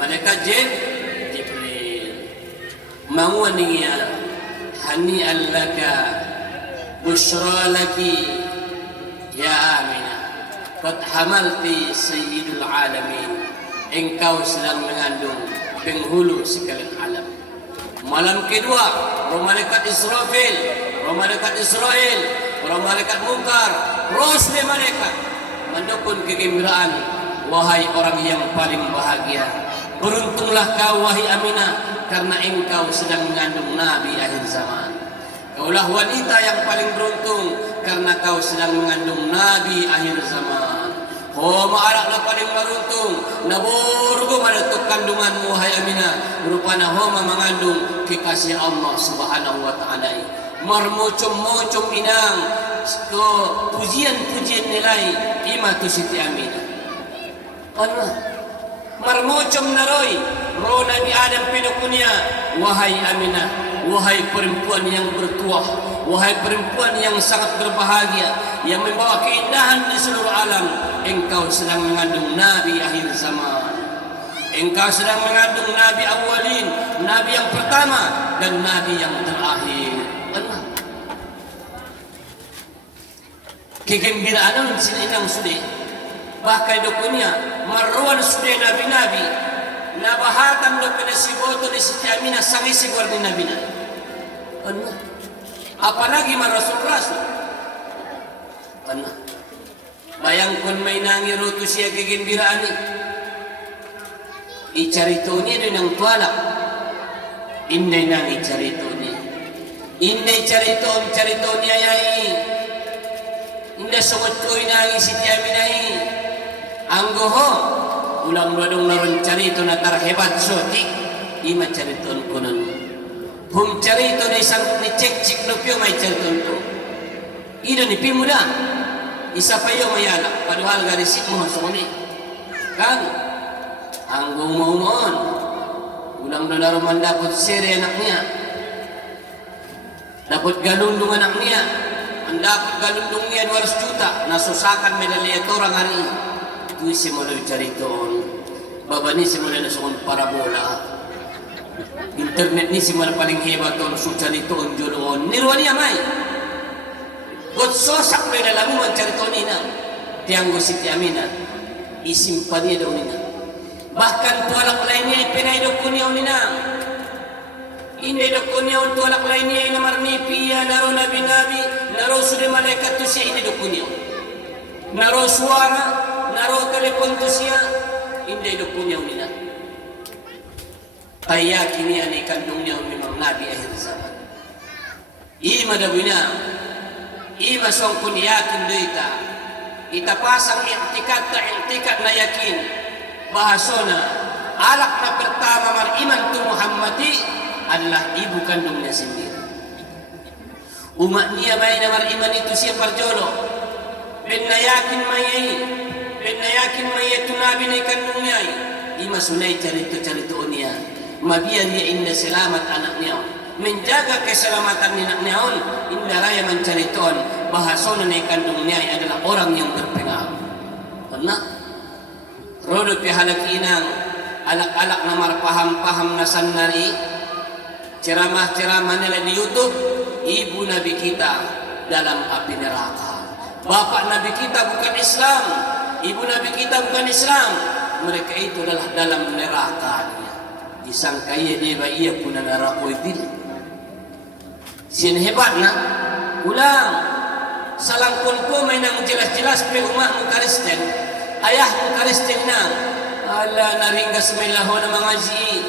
malaikat Jibril. Mawaniya hani'an laka bushra laki ya Aminah. Qad hamalti sayyidul alamin. Engkau sedang mengandung penghulu sekalian alam. Malam kedua, roh malaikat Israfil, roh malaikat Israel, roh malaikat Munkar, terus dia malaikat mendukung kegembiraan. Wahai orang yang paling bahagia, beruntunglah kau wahai Aminah, karena engkau sedang mengandung Nabi akhir zaman. Kaulah wanita yang paling beruntung, karena kau sedang mengandung Nabi akhir zaman. Oh, ma'alaklah paling beruntung, naburgo madatuk kandunganmu wahai Aminah, rupana homa mengandung kekasih Allah Subhanahu wa ta'ala. Marmucum-mucum inang ko pujian-pujian nilai ima tu Siti Aminah. Allah marmucum naroi roh Nabi Adam pinukunya, wahai Aminah, wahai perempuan yang bertuah, wahai perempuan yang sangat berbahagia, yang membawa keindahan di seluruh alam, engkau sedang mengandung Nabi akhir zaman. Engkau sedang mengandung Nabi awalin, Nabi yang pertama dan Nabi yang terakhir. Allah. Kegembiraan sinang sudah. Bahkan dukunya marwan sudah Nabi-Nabi. Nabahatan do penasiboto di Siti Aminah sangi sigwar di Nabi. Allah. Apalagi Rasul-Rasul. Allah. Bayangkan may nangiruto siya kegembiraan ni. Icarito niya doon ang tuwalak. Inday nang icarito niya. Inday carito niya yay. Inday sungot ko inangi Siti Aminah. Ang goho, ulang wadong naron carito na tarhebat sotik. Ima carito ko nun. Hum carito na isang ni cek-cek lupyo may carito ko. Ino ni Pimuda. Isa pa yung mayala, paduhal garisik mo suni. Kan, ang gumumon, ulang doon naman dapat seri anak niya. Dapat galundong anak niya. Ang dapat galundong niya 200 juta, nasusakan medalya orang hari. Ito simula yung charitoon. Baba ni simula na sukong parabola. Internet ni simula paling hebat on su charitoon julungon. Nirwani amay. God sosak may nalamu ang charitoon ina. Tianggo Siti Aminah. Isimpan niya daw nina. Bahkan tualak lain niya ipinaidok ko niya nina. Inaidok ko niya tualak lain niya inamarnipiya. Naro nabi-nabi. Naro sudah malaikat tu siya inaidok ko niya. Naro suara. Naro telepon tu siya. Inaidok ko niya nina. Kaya kini anay kandung niya memang nabi akhir zaman. Ima dabina. Ima song kun yakin doita. Ita pasang i'tikat na yakin. Bahasona alak na pertama mariman tu Muhammadi adalah ibu kandungnya sendiri. Umat niya may na mariman itu siya parjolo. Penayakin mayai tu nabi na kandungnya. Ima sunay carito niya. Mabiyan niya inna selamat anak niya. Menjaga keselamatan anak niya. Inna raya mencariton bahasona na kandung niya adalah orang yang berpengaruh. Karena rodo pihalak inang alak-alak na marpaham-paham na sanari ceramah-ceramah nila di YouTube. Ibu Nabi kita dalam api neraka. Bapak Nabi kita bukan Islam. Ibu Nabi kita bukan Islam. Mereka itu adalah dalam neraka. Disangka ia pun neraka itu. Sian hebat na. Ulang. Salangkun ko may nang jelas-jelas pe umat mo Kristen. Ayah mo Kristen na. Ala naringgas may laho na mangaji.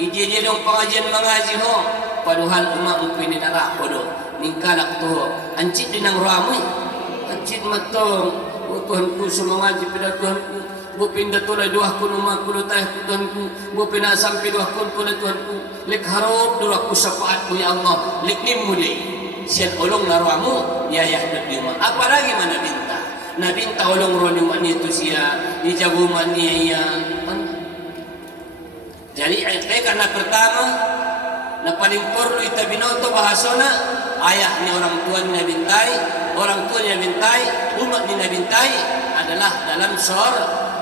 Ije dong pengajian mangaji ho. Paduhal umat mo pininarako do. Ningkalak to. Ancit din ang ramay. Ancit matong. O Tuhan ko sumangaji pada Tuhan ko. Bu pindah tulay duah ko numah ko lutay ko Tuhan ko. Bu pinasampi duah ko tulay Tuhan ko. Lik harap duah ko syafaat ko ya Allah. Lik nimuli. Siyan ulong naramu. Yayah na diwa. Apa lagi mana binta? Nabinta ulong ronima nito siya. Ijaguman niya yan. Jadi karena pertama na paling porno ita binoto bahasona ayah ni orang tua ni nabintai, orang tua ni nabintai, umat ni nabintai adalah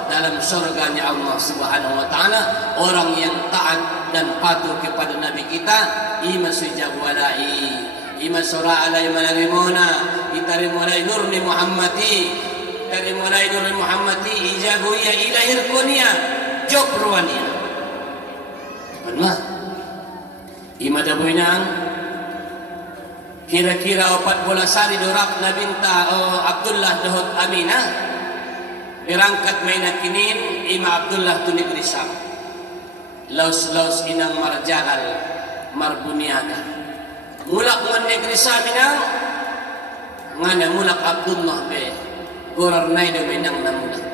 dalam surganya Allah Subhanahu wa taala. Orang yang taat dan patuh kepada Nabi kita ima sujawalai ima sura alai malarimona itari mulai nur ni Muhammadi dari mulai nur Muhammadi ijabu ya ilahir kunia jokruania benar ima dabuinang kira-kira 40 sari dorak na binta Abdullah Dahut Aminah berangkat mainak kinin ima Abdullah tu negeri Sam laus inang marjagal marbuniaga mulak ngan negeri Sam inang ngana mulak Abdullah be gorarnay do menang na mulak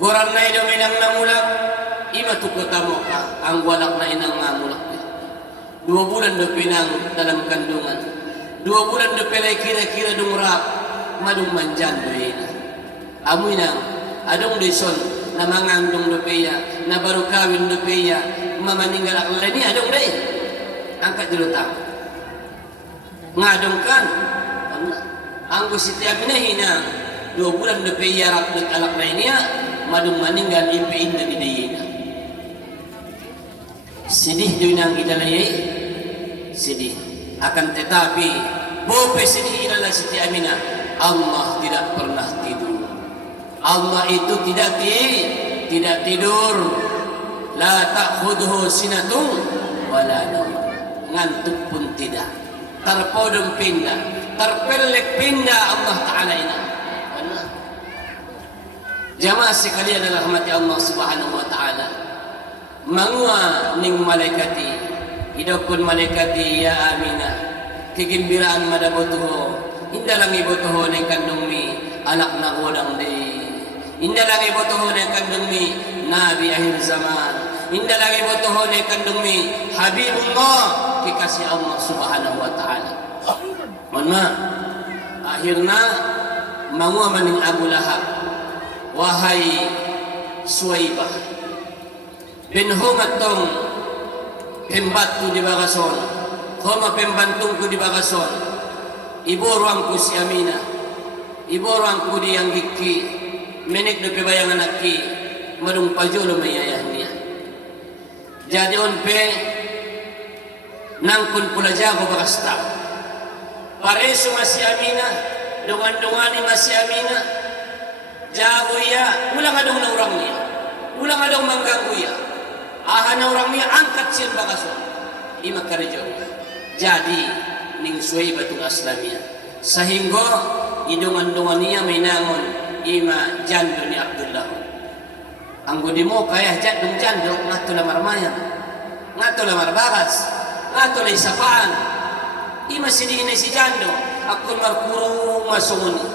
gorarnay do menang na mulak ima tu kota Moka ang walak na inang nga mulak be 2 bulan do pinang dalam kandungan 2 bulan do pelay kira-kira dumurap madung manjan do ina amoy nang adong dison na mangandong do peya na baru kawin do peya mamaninggal akla ni adong day angkat dilutang ngadong kan ang gusit yamin na hina 2 bulan do peya rap do alak na niya madung maninggal ipiin na gidayina sedih do nang idalay sedih akan tetapi bope sedih ilalah Siti Aminah Allah tidak pernah tidur Allah itu tidak tidur la ta'khudhu sinatun wala naum ngantuk pun tidak terpodong pindah terpelek pindah Allah Ta'ala ini jamaah sekalian dalam rahmati Allah Subhanahu wa Ta'ala mangua ning malaikati idokun malaikati ya Aminah kegembiraan madabotuho indah lang ibotuho ning kandung mi anak na ulang di indah lang ibotuho ning kandung mi nabi akhir zaman indah lang ibotuho ning kandung mi Habibullah kekasih Allah Subhanahu wa Ta'ala mana akhirna mangua maning Abu Lahab wahai Suwaibah bin Humatong pembantu di Bagason koma pembantungku di Bagason ibu orangku si Aminah ibu orangku di yang giki menek do pebayangan aki madung pajolo mayayahnya jadi onpe nangkun pula jago bagasta pareso masih Aminah dongan-dongani masih Aminah jago ya ulang adong na orangnya ulang adong mengganggu ya ahana orangnya angkat siya Bagason ima karejo jadi ning Suwaibatul Aslamiyah sehingga idungan-dungan niya may nangon ima jando ni Abdullah ang gudi mo kaya jadong jando ngato lamar mayan ngato lamar bagas ngato lay sapaan ima sidihin si jando akun markurung masunguni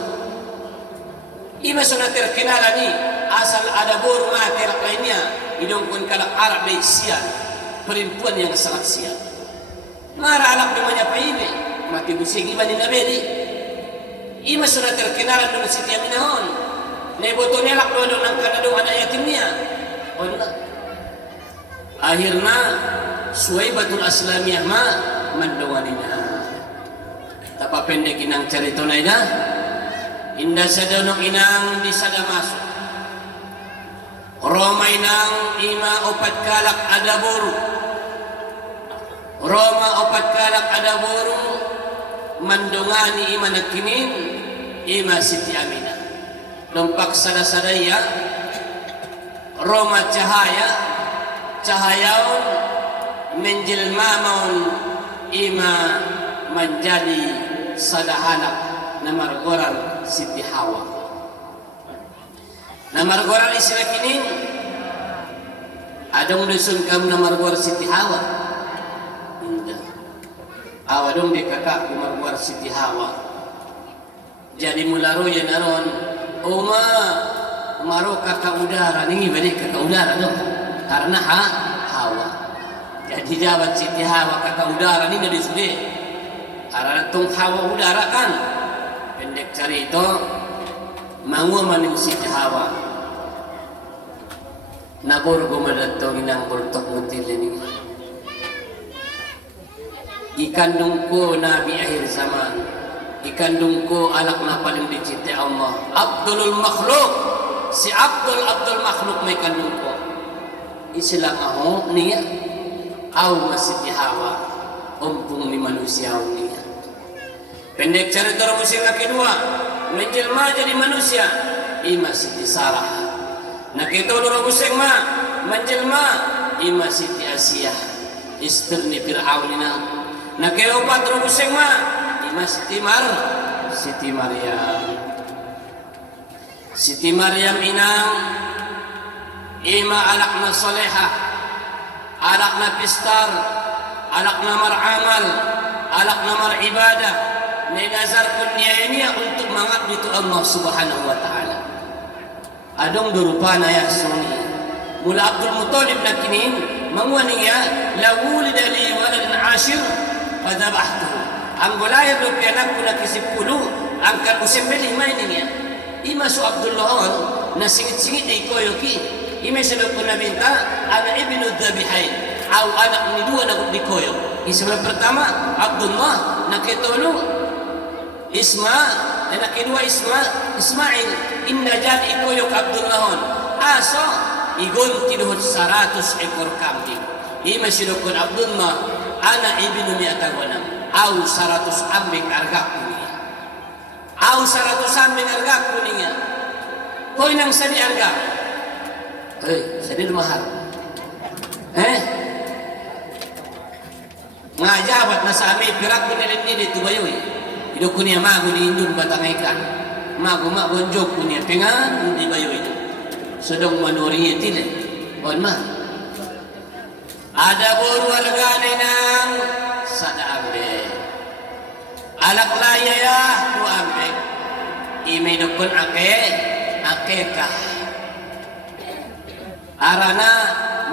ima suna terkenala ni asal ada bor mater lainnya idong kun kalak Arab day sial perempuan yang sangat sial maralak namanya pa ini mati busing iba ni nabedi ima suna terkenala dulu Siti Aminahon neboto nelak doon ng kanadong anak yatim niya wala akhirna Suwaibatul Aslamiyah ma mandunganin na tapapendekin ang cerita na ina indah sadonong inang di sada masuk Roma inang ima opat kalak ada buru Roma opat kalak ada buru mandungani ima nakinin ima Siti Aminah dompak sada-sadaya Roma cahayaun menjelmamaun ima menjadi sadahanak na margoran Siti Hawa na margoran isla kinin adong dusun kam na margor Siti Hawa awadong di kakak ku margor Siti Hawa jadi mularo ya naron oma maro kakak udara nih balik kakak udara dong karena Hawa jadi jawab Siti Hawa kakak udara nih dari sude karena tung Hawa udara kan pendek cari itu mangu maning Siti Hawa nabor gumadatong inang boltok mutil ini ikandung ko nabi akhir zaman ikandung ko anak na paling dicintai Allah. Abdulul makhluk, si Abdul makhluk may kandung ko. Isilang ako niya, aw masih di Hawa, umpung ni manusia niya. Pendek cerita musim na kedua, menjelma jadi manusia, ima Siti Sarah. Nakita dulu musim ma, menjelma, ima Siti Asia, istri ni Fir'aunina. Nakita opat dulu musim ma, ima Siti Maryam. Siti Maryam inang, ima anakna solehah, anakna pistar, anakna maramal, anakna maribadah. Nenazarkan niya niya untuk mengabdi itu Allah Subhanahu wa taala. Adong durupana ya suni. Mula Abdul Muttalib nakinin mangwani ya la wulida li waladun ashir fadhabahtuhu. Ang gulaya do pianak ko na kisipulu ang kan usembeli may niya. Ima su Abdullah na singit-singit ay koyoki. Ima sa ko na binta ana ibnu dhabihain. Aw anak ni dua na dikoyo. Isma pertama Abdullah nakitulong anak kedua Ismail. Inna jadi ikoyok Abdullahon aso igon tinuhut 100 ekor kambing. Ima sinukun Abdullah ana ibnu mi'atawanam aw 100 ambing arga kunia. Aw 100 ambing arga kunia. Koy nang sadi arga. Sadi mahal. Ngajabat na sa amin pirak ko nilin-nilin tubayoy. Hidup kunia magu di indun batang ikan, magu bonjok kunia pengan di bayu itu. Sedang manurinya tidak, bon mah. Ada boru warga nenang sada ambe, alak laya ya du ambe. Ime dukun akekah. Arana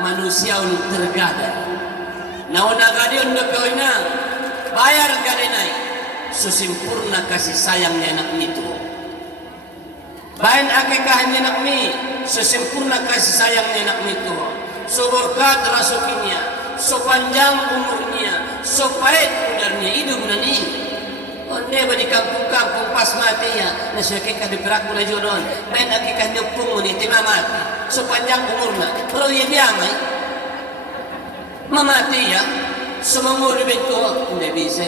manusia ulun tergada. Nauna gadion dokoina bayar gadenai. Sesempurna kasih sayangnya anak itu. Bain akikahnya anak ni, sesempurna kasih sayangnya anak itu. So berkat rasukinya, so panjang umurnya, so pahit udarnya hidup nani. Onde ba di kampung-kampung pas mati ya, nasa akikah di perak mula jodoh. Bain akikah nyupung ni timamati, so panjang umurnya. Kalau ia biamai, mamati ya, semanggur betul, tidak bisa.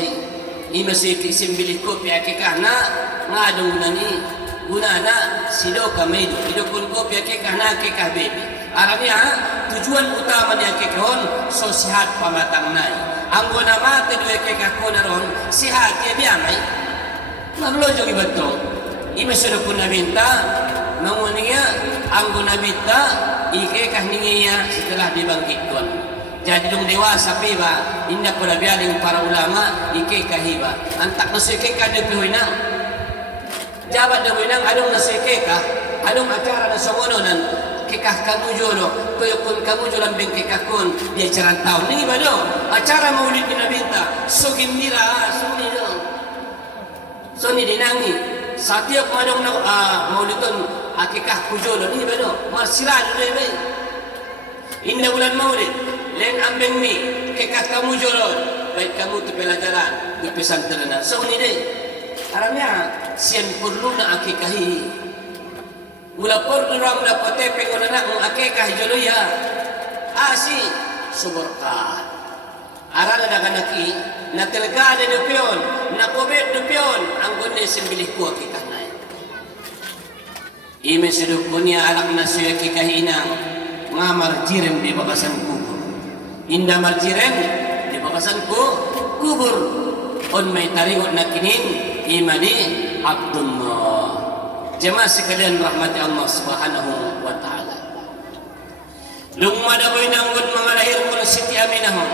Ima simbilih ko piakikah na ngadong nani gunana sido kami idukun ko piakikah na kikah baby. Aramnya tujuan utama ni akikahon so sihat pamatang nai. Ang guna mati dua kikah ko na ron sihat ya biamay. Nablojo ibato. Ima sido ko nabinta mangunia ang guna binta ikikah ningiya setelah dibangkit kon. Jadi dong dewasa piba indah pula bialing para ulama ike kahiba antak nasike ka de pihoinang jabat de pihoinang adong nasike ka adong acara na songononan kikah kamu jolo koyokon kamu jolan beng kikah kon dia acara tahun ni bado acara maulid ni nabinta so gembira so ni dinangi satiap madong maulidon akikah kujolo ni bado marsilan de be indah bulan maulid len ambeng ni kekah kamu jolon baik kamu tu pelajaran di pesantren so ni deh aramnya sian perlu na akikahi mula perlu ram dapat tepeng anak mu akikah jolo ya asi suborka arana daganaki na telga de depion na kobet depion anggon de sembilih ku akikah nai ime seduk dunia anak na suya kikahinang ngamar jirem di bakasan kubur indah marjiren di bakasan kubur on may taringot na kinin imani Abdullah. Jemaah sekalian rahmati Allah Subhanahu wa taala. Lumada boy nanggon mga lahir ko Siti Aminahon.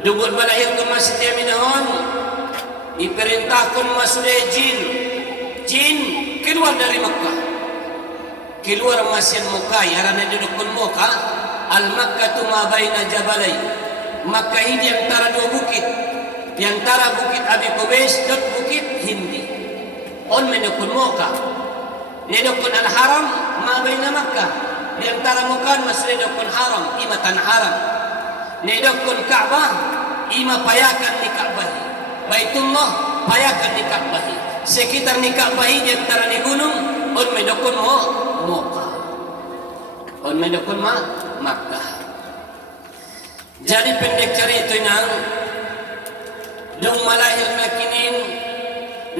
Dugod malahir ko mga Siti Aminahon iperintahkan masudah jin keluar dari Makkah. Keluar masih Makkah arana dudukun Makkah. Al-Makkah tu ma baina jabalai. Makkah ini antara dua bukit. Di antara bukit Abi Qubais dan bukit Hindi. On menukun Makkah. Menukun Al-Haram ma baina Makkah. Di antara Makkah masih menukun Haram, imatan Haram. Menukun Ka'bah, ima payakan di Ka'bah. Baitullah payakan di Ka'bahi. Sekitar ni Ka'bahi di antara ni gunung, on medokun mo Moka. On medokun Makkah. Jadi pendek cerita nang dong malahir na kinin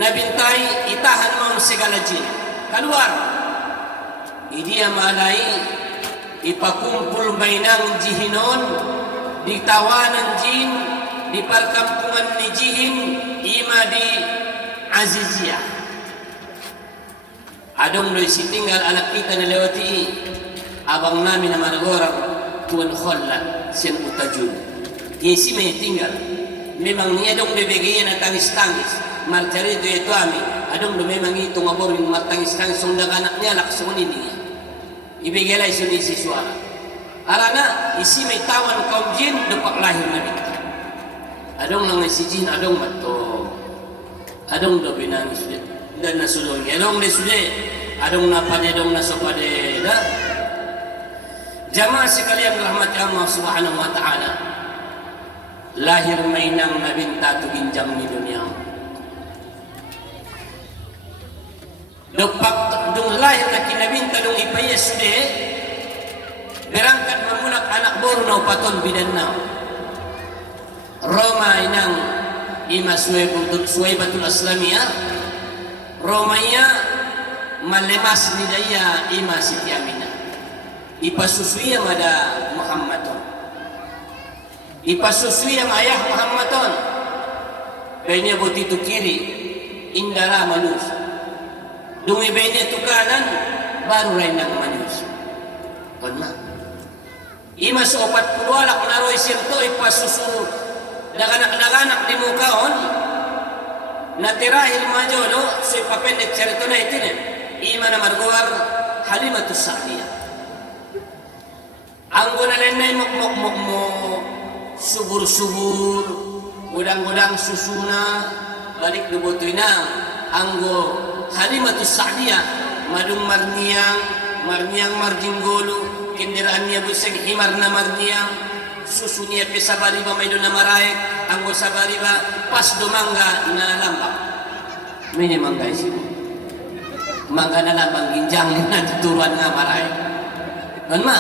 nabintai itahan mo segala jin. Keluar. Idia malai ipakumpul mainang jihinon di tawanan jin di perkampungan ni jihin ima di Aziziyah. Adong doy si tinggal anak kita na lewati abang namin na managorang Tuan Khollan siyan utajun. Isi may tinggal. Memang niya dong bibigyan ng tangis-tangis. Marcarito ito amin. Adong do memang ito ngaborin matangis-tangis sundag anak niya laksunin niya. Ibigay sunisi suara. Arana isi may tawan kaum jin dupak lahir na bintang. Adong nang si jin adong mato. Adong do binangis dan nasulong. Adong de sude. Adong napade adong nasopade da. Jamaah sekalian rahmat Allah Subhanahu wa taala. Lahir mainang nabinta tu ginjang di dunia. Dopak dung lahir na kinabinta dung ipaya sude. Berangkat memulak anak borno paton bidanna. Roma inang ima Suwaibatul Aslamiyah. Romanya malemas ni daya ima Siti Aminah. Ipasusui mada Muhammadon. Ipasusui ayah Muhammadon. Benya buti tu kiri indara manus. Dungi benya tu kanan baru rainang manus. Pernah. Ima seopat pulualak naroy sirto ipasusu daganak-daganak di mukaon. Natirahil majolo si papendek cerita na itine. Ima na marguar Halimatus Sa'diyah. Anggo na lenay mok subur-subur gudang-gudang susuna balik dubutoy na anggo Halimatus Sa'diyah madung marniang marjinggolo kindiraan niya buseng himar na marniang susu niya pisabari ba may doon na maraek anggo sabari ba pas dumangga na lambak may mangga isi mangga na lambang ginjang na tuturuan nga maraek kan ma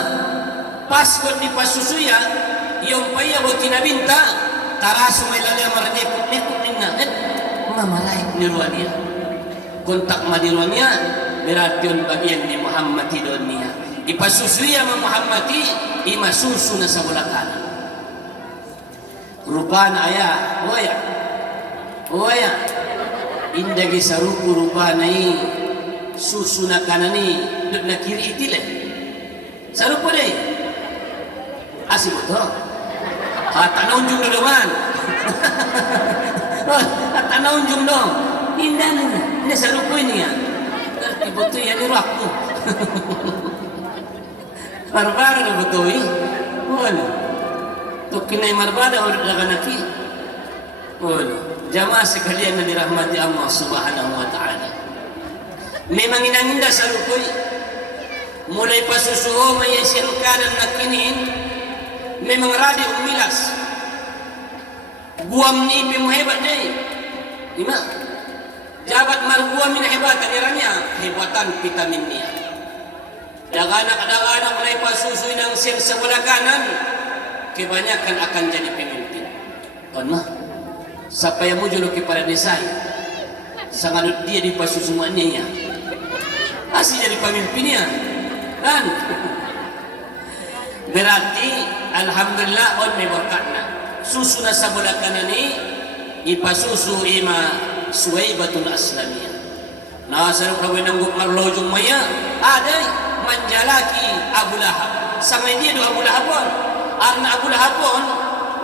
pas kung di pasusuya, yung paya mo tinabinta, taraso may lalia maranekot na, mamalaik ni ruan niya. Kontak madiruan niya, beration bagian ni Muhammad doon niya. Ipasusuya mo Muhammadi, imasusu na sa bulakan. Rupan aya, oya, indagi sa rupu rupan ay susu na kanani, na kiri itile. Sa rupo day, asih betul. Tanah unjung doman. Tanah unjung dong. Indah ini serupu ini ya. Betul ya ni waktu. Marbada na betul ini. Wala. Tuk kinay marbada ulit na kanaki. Wala. Jamaah sekalian na dirahmati Allah Subhanahu wa taala. Memang inanginda serupu. Mulai pasusuho may kanan na kinin. Memang radi umilas. Guam ni ipi mo hebat deh. Ima. Jabat marguam ni hebatan niranya. Hebatan vitamin niya. Daganak mulai pasusuy ng siyang sa wala kanan. Kebanyakan akan jadi pemimpin. Kan mah. Sapaya mo julo ki para desay. Sanganut dia di pasusuan niya. Asli jadi pemimpin niya. Kan? Berarti alhamdulillah on may berkatna. Susu na sa bulakan ni ipasusu ima Suwaibatul Aslamiyah. Nasarap kawin ng marlojong maya aday manjalaki Abu Lahab. Samay dia do Abu Lahab pon. Arna Abu Lahab pon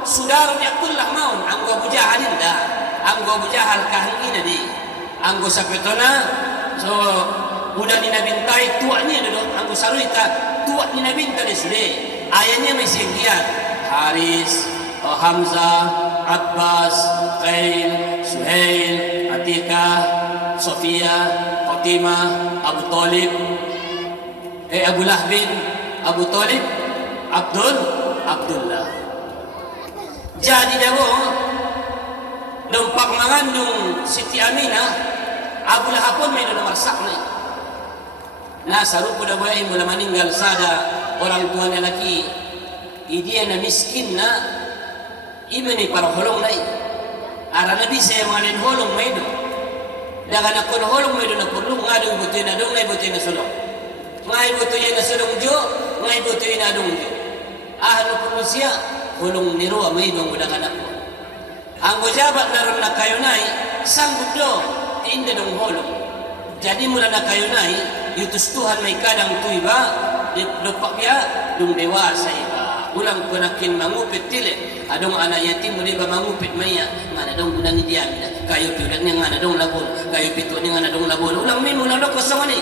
sudaro ni Abdullah maun anggo Abu Jahal inda. Anggo Abu Jahal kahangina di. Anggo sapetona so udah ninabintai tuanya do anggo saruita tua ninabinta de sude. Ayahnya masih giat Haris, Hamzah, Abbas, Qail, Suhail, Atikah, Sofia, Fatimah, Abu Talib, Abu Lahbin, Abu Talib, Abdullah. Jadi dabo Dompak mengandung Siti Aminah, Abu Lahab pun may marsak na. Nasarupo na ba mula meninggal sada orang tuanya laki, dia na miskin na, imani para holong na. Ara nabi saya mengalin holong may do. Dagan ako na holong may do na purlong, ngadong butoy na dong, ngay butoy na sulong. Ngay butoy na sulong jo, ngay butoy na dong jo. Ahano po siya, holong niro may dong budagan ako. Ang gujabat na ron na kayo na'y, sanggup do, tinda dong holong. Jadi mula na kayo na'y, yutustuhan may kadang tuiba, lupak ya, dong dewasa iba. Ulang penakin mangupit tili, adong anak yatim muli ba mangupit maya, ngana dong unang diam, kayo piudak niya ngana dong labon, kayo pito niya ngana dong labon. Ulang min, ulang do kosong ni.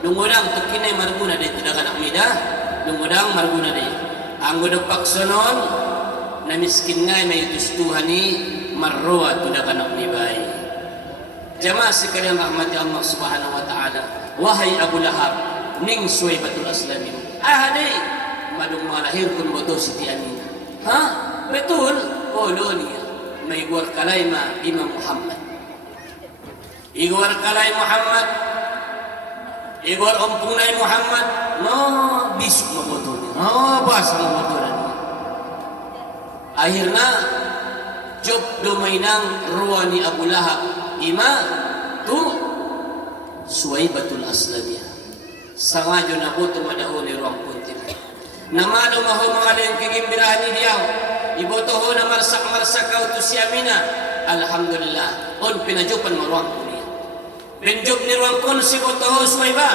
Dong udang, tukinay marguna dito, dagan akmida, dong udang marguna dito. Ang gudopak sonon, na miskin ngay may tustuhan ni marroa tudak anak ni bay. Jamaah sekalian rahmati Allah Subhanahu wa taala. Wahai Abu Lahab, ning Suwaibatul Aslami. Ahadi madung malahir kun boto Siti Aminah. Ha? Betul. Oh niya. May igwar kalay ma Imam Muhammad. Igwar kalay Muhammad. Igwar ompunay Muhammad. No, bisuk mo boto niya. No, basa mo boto niya. Akhirnya job domainang ruwa ni Abu Lahab ima tu Suwaibatul Aslamiyah sangajo na po tumadao ni ruang puntin namado maho mga layong kigimbirahan ni diyaw iboto ho na marsak kau tu si Aminah alhamdulillah on pinajupan mo ruang kunia pinjob ni ruang kun si boto ho Suwaiba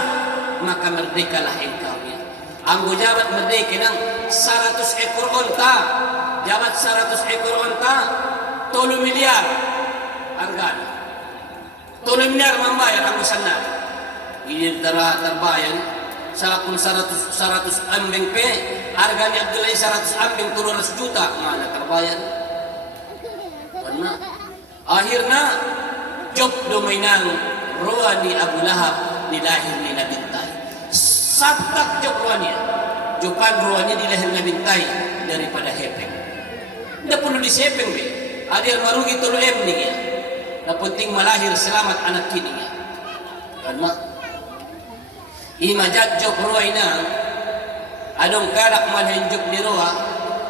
maka merdeka lah engkau ya ang gujabat merdeka ng 100 ekor onta jabat 100 ekor onta 3 miliar harganya 3 miliar membayar ang sana ini terbayan sa kung 100 ambing pe harganya Abdullah 100 ambing 200 juta mana terbayan karena akhirnya job domainang ruwa ni Abu Lahab dilahir ni Nabintay sabtak job ruwanya jopan ruwanya dilahir Nabintay daripada hepeng tidak perlu disepeng be ada yang marugi tulu nih ya na penting malahir selamat anak kini ya karena ima jadjok ruwa ina adong kalak malhenjok di ruwa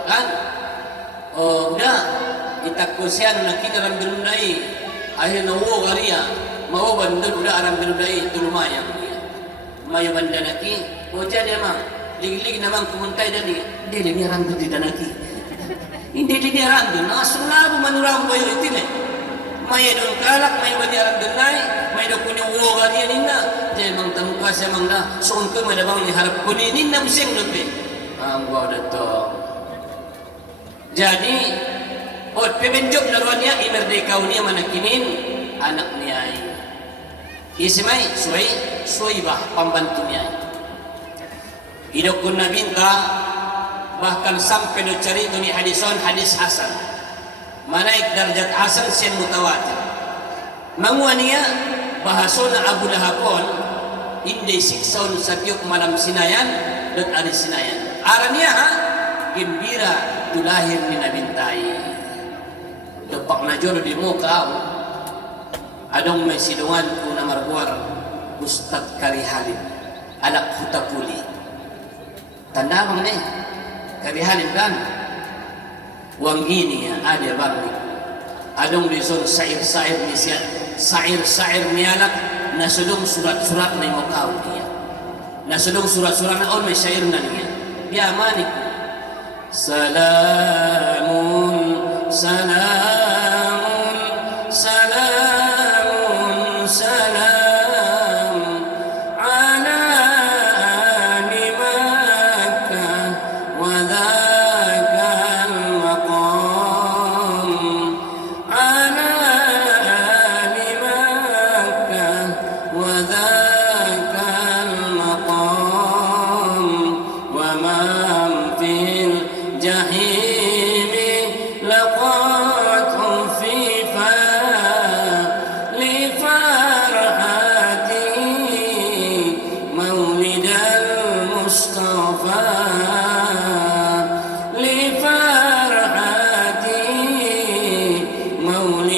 kan oh udah itakusian na kinaram dinunay akhir na uwo garia mau bandun udah aram dinunay tulumayang ya mayo banda naki o jadi amang lig namang kumuntay dali dili niya randun di danaki hindi din randun nasunabo manurang boyo itile may don kalak may badiaran dunay may do kunya woga dia ninna jay mang tangka sa mang na soon ko madabang ni harap kuninin na buseng lupi ang wala to jadi pebenjok na ruan niya imerdekaw niya manakinin anak niya isimay Suwaibah pambantu niya idokun na binta bahkan sampai do carito ni hadison hadis hasan manaik darjat hasan sen mutawatir manguan niya bahasona Abu Lahabon hindi siksaon sa piyok malam sinayan dot ari sinayan aran niya ha gembira tulahir ni Nabintay depak na jono di muka adong may sidungan ko na marbuar Ustad Karihalin alak hutapuli tanda bang ni Karihalin kan wanggini ya ada bang adong dison sair-sair nisya sair-sair nialak nasudong surat-surat na imukaw niya nasudong surat-surat na on may syair na niya dia manik salamun salamun salamun salam ala ahli Makkah wa dhakal maqam ala ahli Makkah wa dhakal maqam wa man fil jahim laqad khufifa li farhati maulidal Mustafa li farhati maulid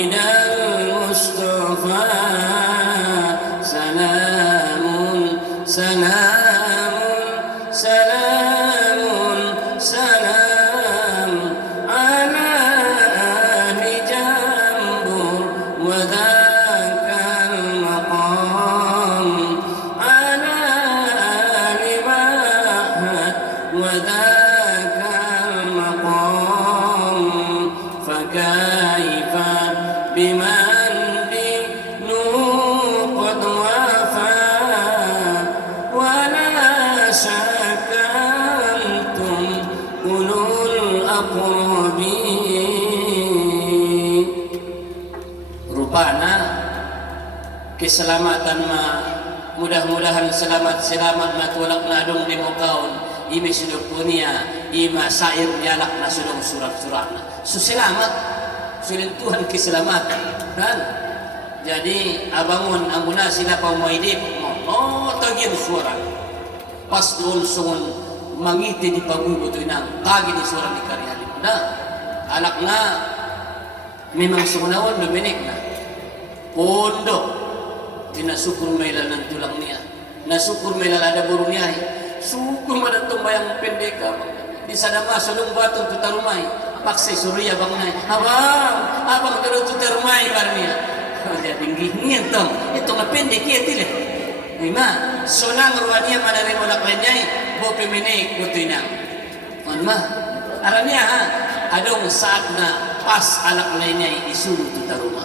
sakantum ulul aqrabi. Rupana keselamatan mudah-mudahan selamat matulak nadong di mukaon imi sudok punia ima sair nyalak na sudong surat-suratna selamat sulit Tuhan keselamatan kan. Jadi abangun ambuna sila pa maidip mo tagin suara pas doon sungon mangiti di pagugo to inang tagi ni suara ni karyalim na alak na memang sumunawon Dominik na pondo tinasukur mailal ng tulang niya nasukur mailal ada burung niya sukur madatong bayang pendeka di sadama sulung batong tutarumay paksay surya bang nay abang karo tutarumay bar niya jadi tinggi tong itu nga pendek ya tile ima sonang ruania manare molak lenyai bo peminik butinang on ma arania adong saat na pas alak lenyai isuru tutaruma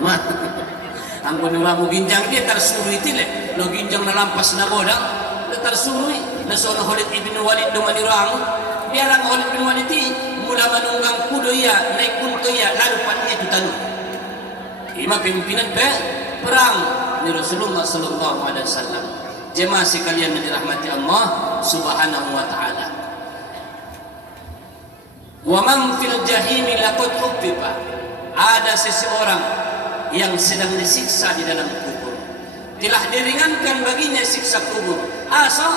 ma ang kunura mo ginjang dia tarsuru itile lo ginjang na lampas na boda tarsuru na sono Khalid ibn Walid dumanirang dia lang Khalid ibn Walid mula manunggang kudo ya naik kunto ya lalu patnya tutanu ima pimpinan perang ni Rasulullah sallallahu alaihi wasallam. Jemaah sekalian yang dirahmati Allah Subhanahu wa taala. Wa man fil jahim laqad hubbiba. Ada seseorang yang sedang disiksa di dalam kubur. Telah diringankan baginya siksa kubur. Asa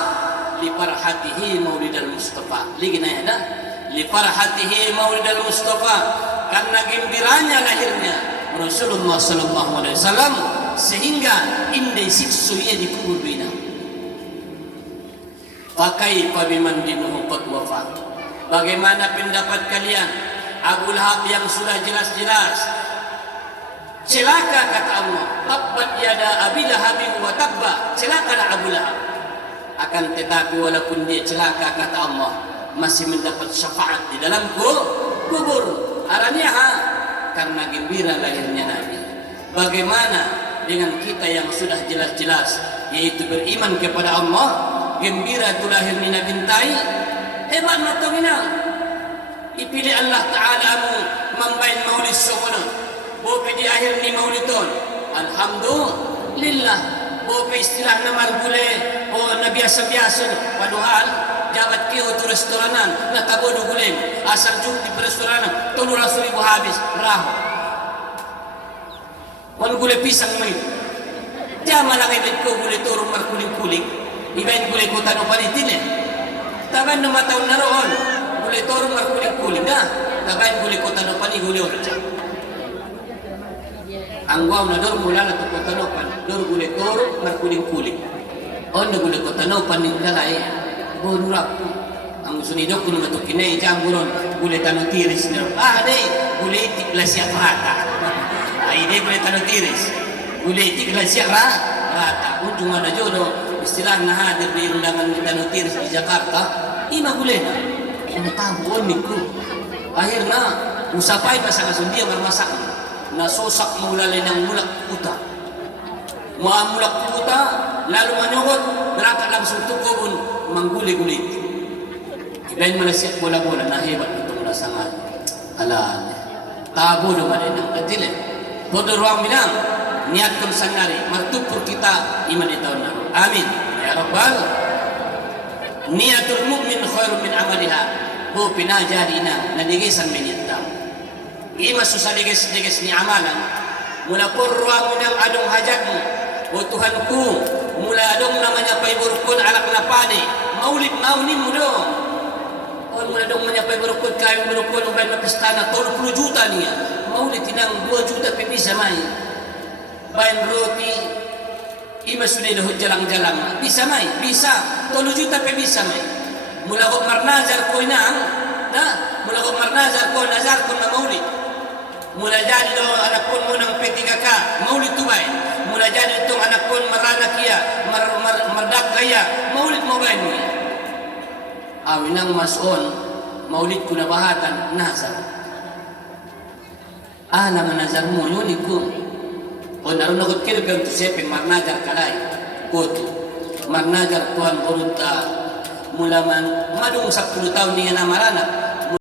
li farhatihi maulidal Mustafa. Lagi ada li farhatihi maulidal Mustafa karena gembiranya lahirnya Rasulullah sallallahu alaihi wasallam sehingga indai siksa ia di kubur bina. Pakai pabiman dinuhu qad wafa. Bagaimana pendapat kalian Abu Lahab yang sudah jelas-jelas celaka kata Allah, tabbat yada Abi Lahabin wa tabba, celakalah Abu Lahab. Akan tetapi walaupun dia celaka kata Allah masih mendapat syafaat di dalam kubur. Aranya karena gembira lahirnya Nabi. Bagaimana dengan kita yang sudah jelas-jelas yaitu beriman kepada Allah, gembira itu lahirnya Nabi Tai, hebat matangina. Dipilih Allah Ta'ala mu membain maulid sokono. Bope di akhir ni maulidon. Alhamdulillah. Bope istilah namar gule o na biasa-biasa padahal jabat kiyo tu restoranan na tabodo gulem asal jum di restoranan 300,000 habis raho wan gule pisang may jama lang ibig ko gule turong markuling-kuling ibayin gule ko tanong palitin tagan na mataon na roon gule turong markuling-kuling na tagan gule ko tanong pali gule orja ang wow na dor mula na to ko tanong pan dor gule turong markuling-kuling on na gule ko tanong panin lalay bonurap ang sunidok kuno matukinay jamburon gule tanong tiris na deh gule itik la siya rata ay deh gule tanong tiris gule itik la siya rata ujung ada jodoh istilah na hadir di undangan tanong tiris di Jakarta ima gule na yang tahu niku akhirnya usapai pasangan sundia marmasak nasosak mulai ng mulak puta mulak puta lalu menyokot berangkat langsung tukubun mangguli-gulit ibayin mo na siya bola-bola na hebat ito mula sa nga ala tabo naman ng katile bodo ruang minang niat kong sangari martupur kita iman itaw na amin ya Rabbal niatul mu'min khairun min amaliha po pinajari na nadigisan minitaw ima susaliges-liges ni amalan mula po ruang minang adong hajatmu o Tuhanku mula dong namanya paiburkun alak na pade maulid maunin mo dong o mula dong namanya paiburkun kain burukun ubay mapistana 30 juta niya maulid tinang 2 juta pipisa may bayan roti ima sunay na jalang-jalang bisa may bisa 3 juta pipisa may mula ko marnazar ko inang mula ko marnazar ko nazar ko na maulid mula jadi do anak pun mo ng petigaka maulid tubay mula jadi itong anak pun maranak iya mardak kaya maulid mo ba niya awinang mason maulid ko na bahatan nazar naman nazar mo yun ko o naroon ako kirgang to sepeng marnazar kalay koto marnagar Tuhan Kurunta mula man madung 10 tahun niya na marana